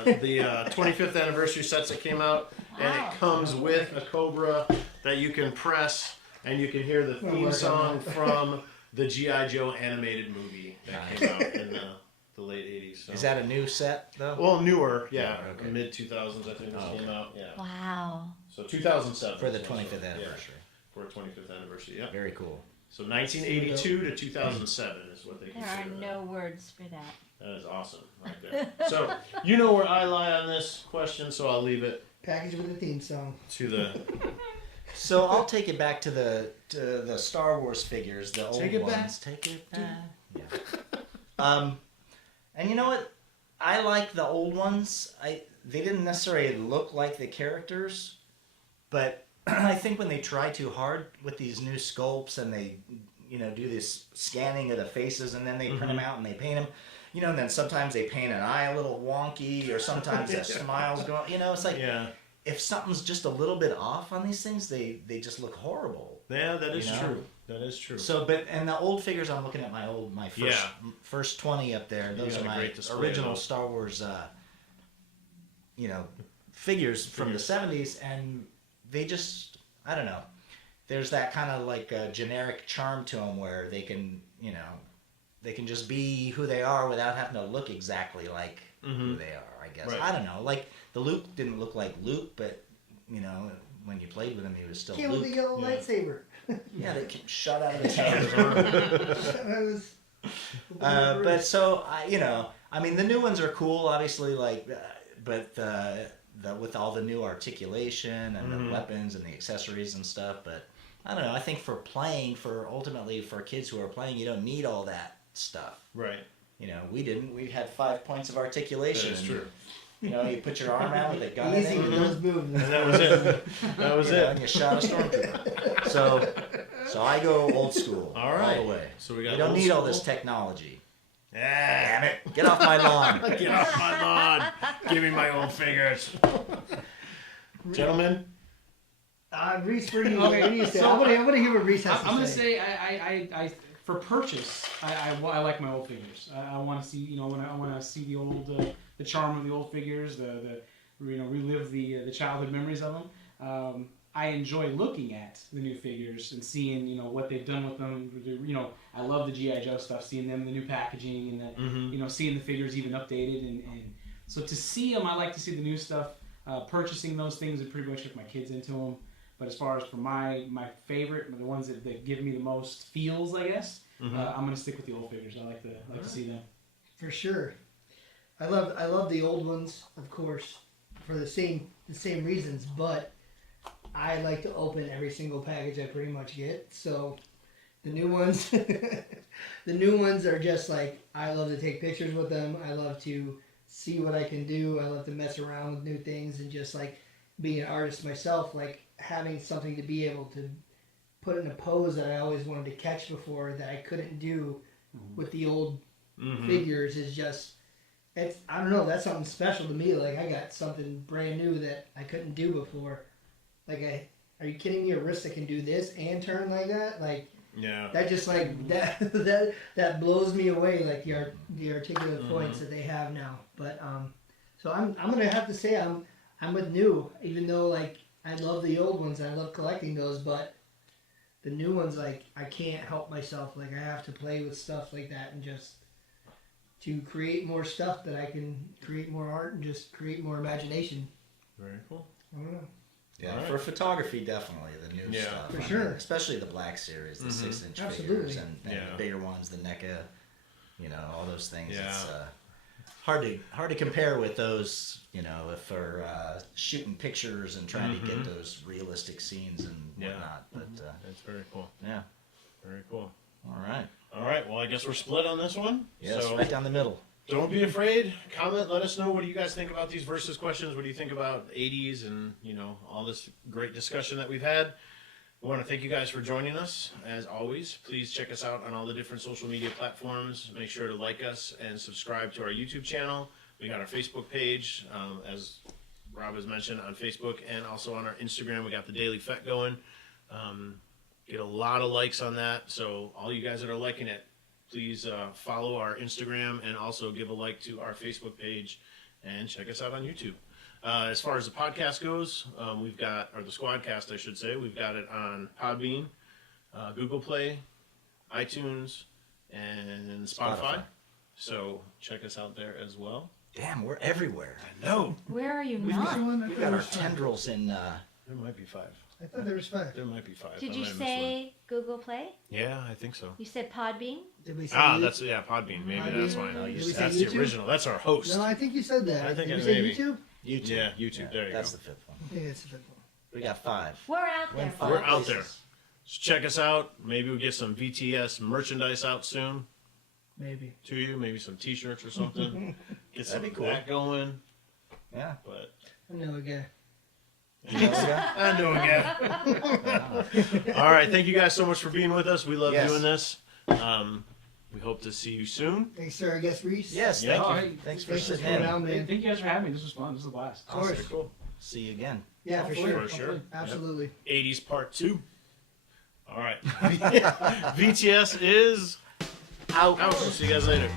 25th anniversary sets that came out, and Wow. it comes with a Cobra that you can press, and you can hear the We'll theme work on song that. from the G.I. Joe animated movie that came out in the late 80s. So. Is that a new set though? Well, newer, yeah, Yeah, okay. mid 2000s I think this Oh, came okay. out. Yeah, Wow. so 2007 For the so- 25th yeah, anniversary. for a 25th anniversary. Yeah. Very cool. So 1982 to 2007 is what they There consider are that. no words for that. That is awesome, right there. So you know where I lie on this question, so I'll leave it Package with a theme song. to the. So I'll take it back to the Star Wars figures, the old Take it back. ones. Take it back. Yeah. And you know what? I like the old ones. They didn't necessarily look like the characters, but I think when they try too hard with these new sculpts and they, do this scanning of the faces and then they print them out and they paint them, and then sometimes they paint an eye a little wonky or sometimes that smile's going, it's like, if something's just a little bit off on these things, they just look horrible. Yeah, that is true. That is true. So, and the old figures, I'm looking at my first 20 up there. Those are my original Star Wars, figures from the 70s, and they just, I don't know. There's that kind of like a generic charm to them where they can, they can just be who they are without having to look exactly like who they are, I guess. Right. I don't know. Like, the Luke didn't look like Luke, but, when you played with him, he was still Came Luke. with the yellow lightsaber. Yeah, they shot out of his arm. But so, I mean, the new ones are cool, obviously, like, but with all the new articulation and the weapons and the accessories and stuff, but I don't know. I think ultimately for kids who are playing, you don't need all that stuff. Right. We didn't. We had 5 points of articulation. That is true. You put your arm out with a gun Easy in with it. those moves. And that was it. That was it. And you shot a stormtrooper. So I go old school. All right. All the way. So we got. You don't old need all school. this technology. Damn it! Get off my lawn. Get off my lawn! Give me my old figures, gentlemen. Reese, what do you say? I'm gonna hear what Reese has to say. I'm gonna say I for purchase I like my old figures. I want to see I want to see the old the charm of the old figures, the relive the childhood memories of them. I enjoy looking at the new figures and seeing what they've done with them. I love the G.I. Joe stuff, seeing them, the new packaging, and the, seeing the figures even updated, and so to see them, I like to see the new stuff. Purchasing those things and pretty much hook my kids into them. But as far as for my favorite, the ones that give me the most feels, I guess, I'm gonna stick with the old figures. I like to see them. For sure. I love the old ones, of course, for the same reasons, but I like to open every single package I pretty much get. So the new ones are just like, I love to take pictures with them. I love to see what I can do. I love to mess around with new things, and just like being an artist myself, like having something to be able to put in a pose that I always wanted to catch before that I couldn't do with the old figures is just, I don't know, that's something special to me. Like, I got something brand new that I couldn't do before. Like, are you kidding me? A wrist that can do this and turn like that? Like, yeah. That just like that blows me away. Like the articulate points that they have now. But so I'm gonna have to say I'm with new, even though like I love the old ones. I love collecting those, but the new ones, like, I can't help myself. Like, I have to play with stuff like that and just to create more stuff that I can create more art and just create more imagination. Very cool. I don't know. Yeah, Right. For photography, definitely the new stuff. For sure. Especially the Black Series, the 6-inch Absolutely. figures, and the bigger ones, the NECA, all those things. Yeah. It's hard to compare with those, if for shooting pictures and trying to get those realistic scenes and whatnot. But That's very cool. yeah, Very cool. all right. All right. Well, I guess we're split on this one. Yes, So right down the middle. don't be afraid. Comment. Let us know. What do you guys think about these versus questions? What do you think about 80s and all this great discussion that we've had? We want to thank you guys for joining us. As always, please check us out on all the different social media platforms. Make sure to like us and subscribe to our YouTube channel. We got our Facebook page, as Rob has mentioned, on Facebook, and also on our Instagram. We got the Daily Fet going. Get a lot of likes on that. So all you guys that are liking it, please follow our Instagram and also give a like to our Facebook page and check us out on YouTube. As far as the podcast goes, we've got, or the SquadCast, I should say, we've got it on Podbean, Google Play, iTunes, and Spotify. So check us out there as well. Damn, we're everywhere. No, Where are you not? We've got our tendrils in. there might be 5. I thought there was 5. There might be 5. Did I you might have misled. say Google Play? Yeah, I think so. You said Podbean? Did we say That's Podbean. Maybe Podbean? that's why. No, you Did we said That's say the YouTube? original. That's our host. No, I think you said that. I think Did you it say maybe. YouTube? YouTube. Yeah, YouTube. There you That's go. the 5th one. I think that's the 5th one. We got 5. We're out We're in there. 5 We're folks. out there. places. So check us out. Maybe we'll get some VTS merchandise out soon Maybe. to you. Maybe some T-shirts or something. Get some That'd be of cool. that going. Yeah. But I know a guy. I know again. All right, thank you guys so much for being with us. We love doing this. We hope to see you soon. Thanks, sir. I guess Reese. Yes, Yeah. thank you. Thanks for sitting coming in. out, man. Thank you guys for having me. This was fun. This was a blast. Of course. Cool. See you again. Yeah, for Hopefully. sure. For sure. Absolutely. 80s part 2. All right. VTS is out. We'll see you guys later.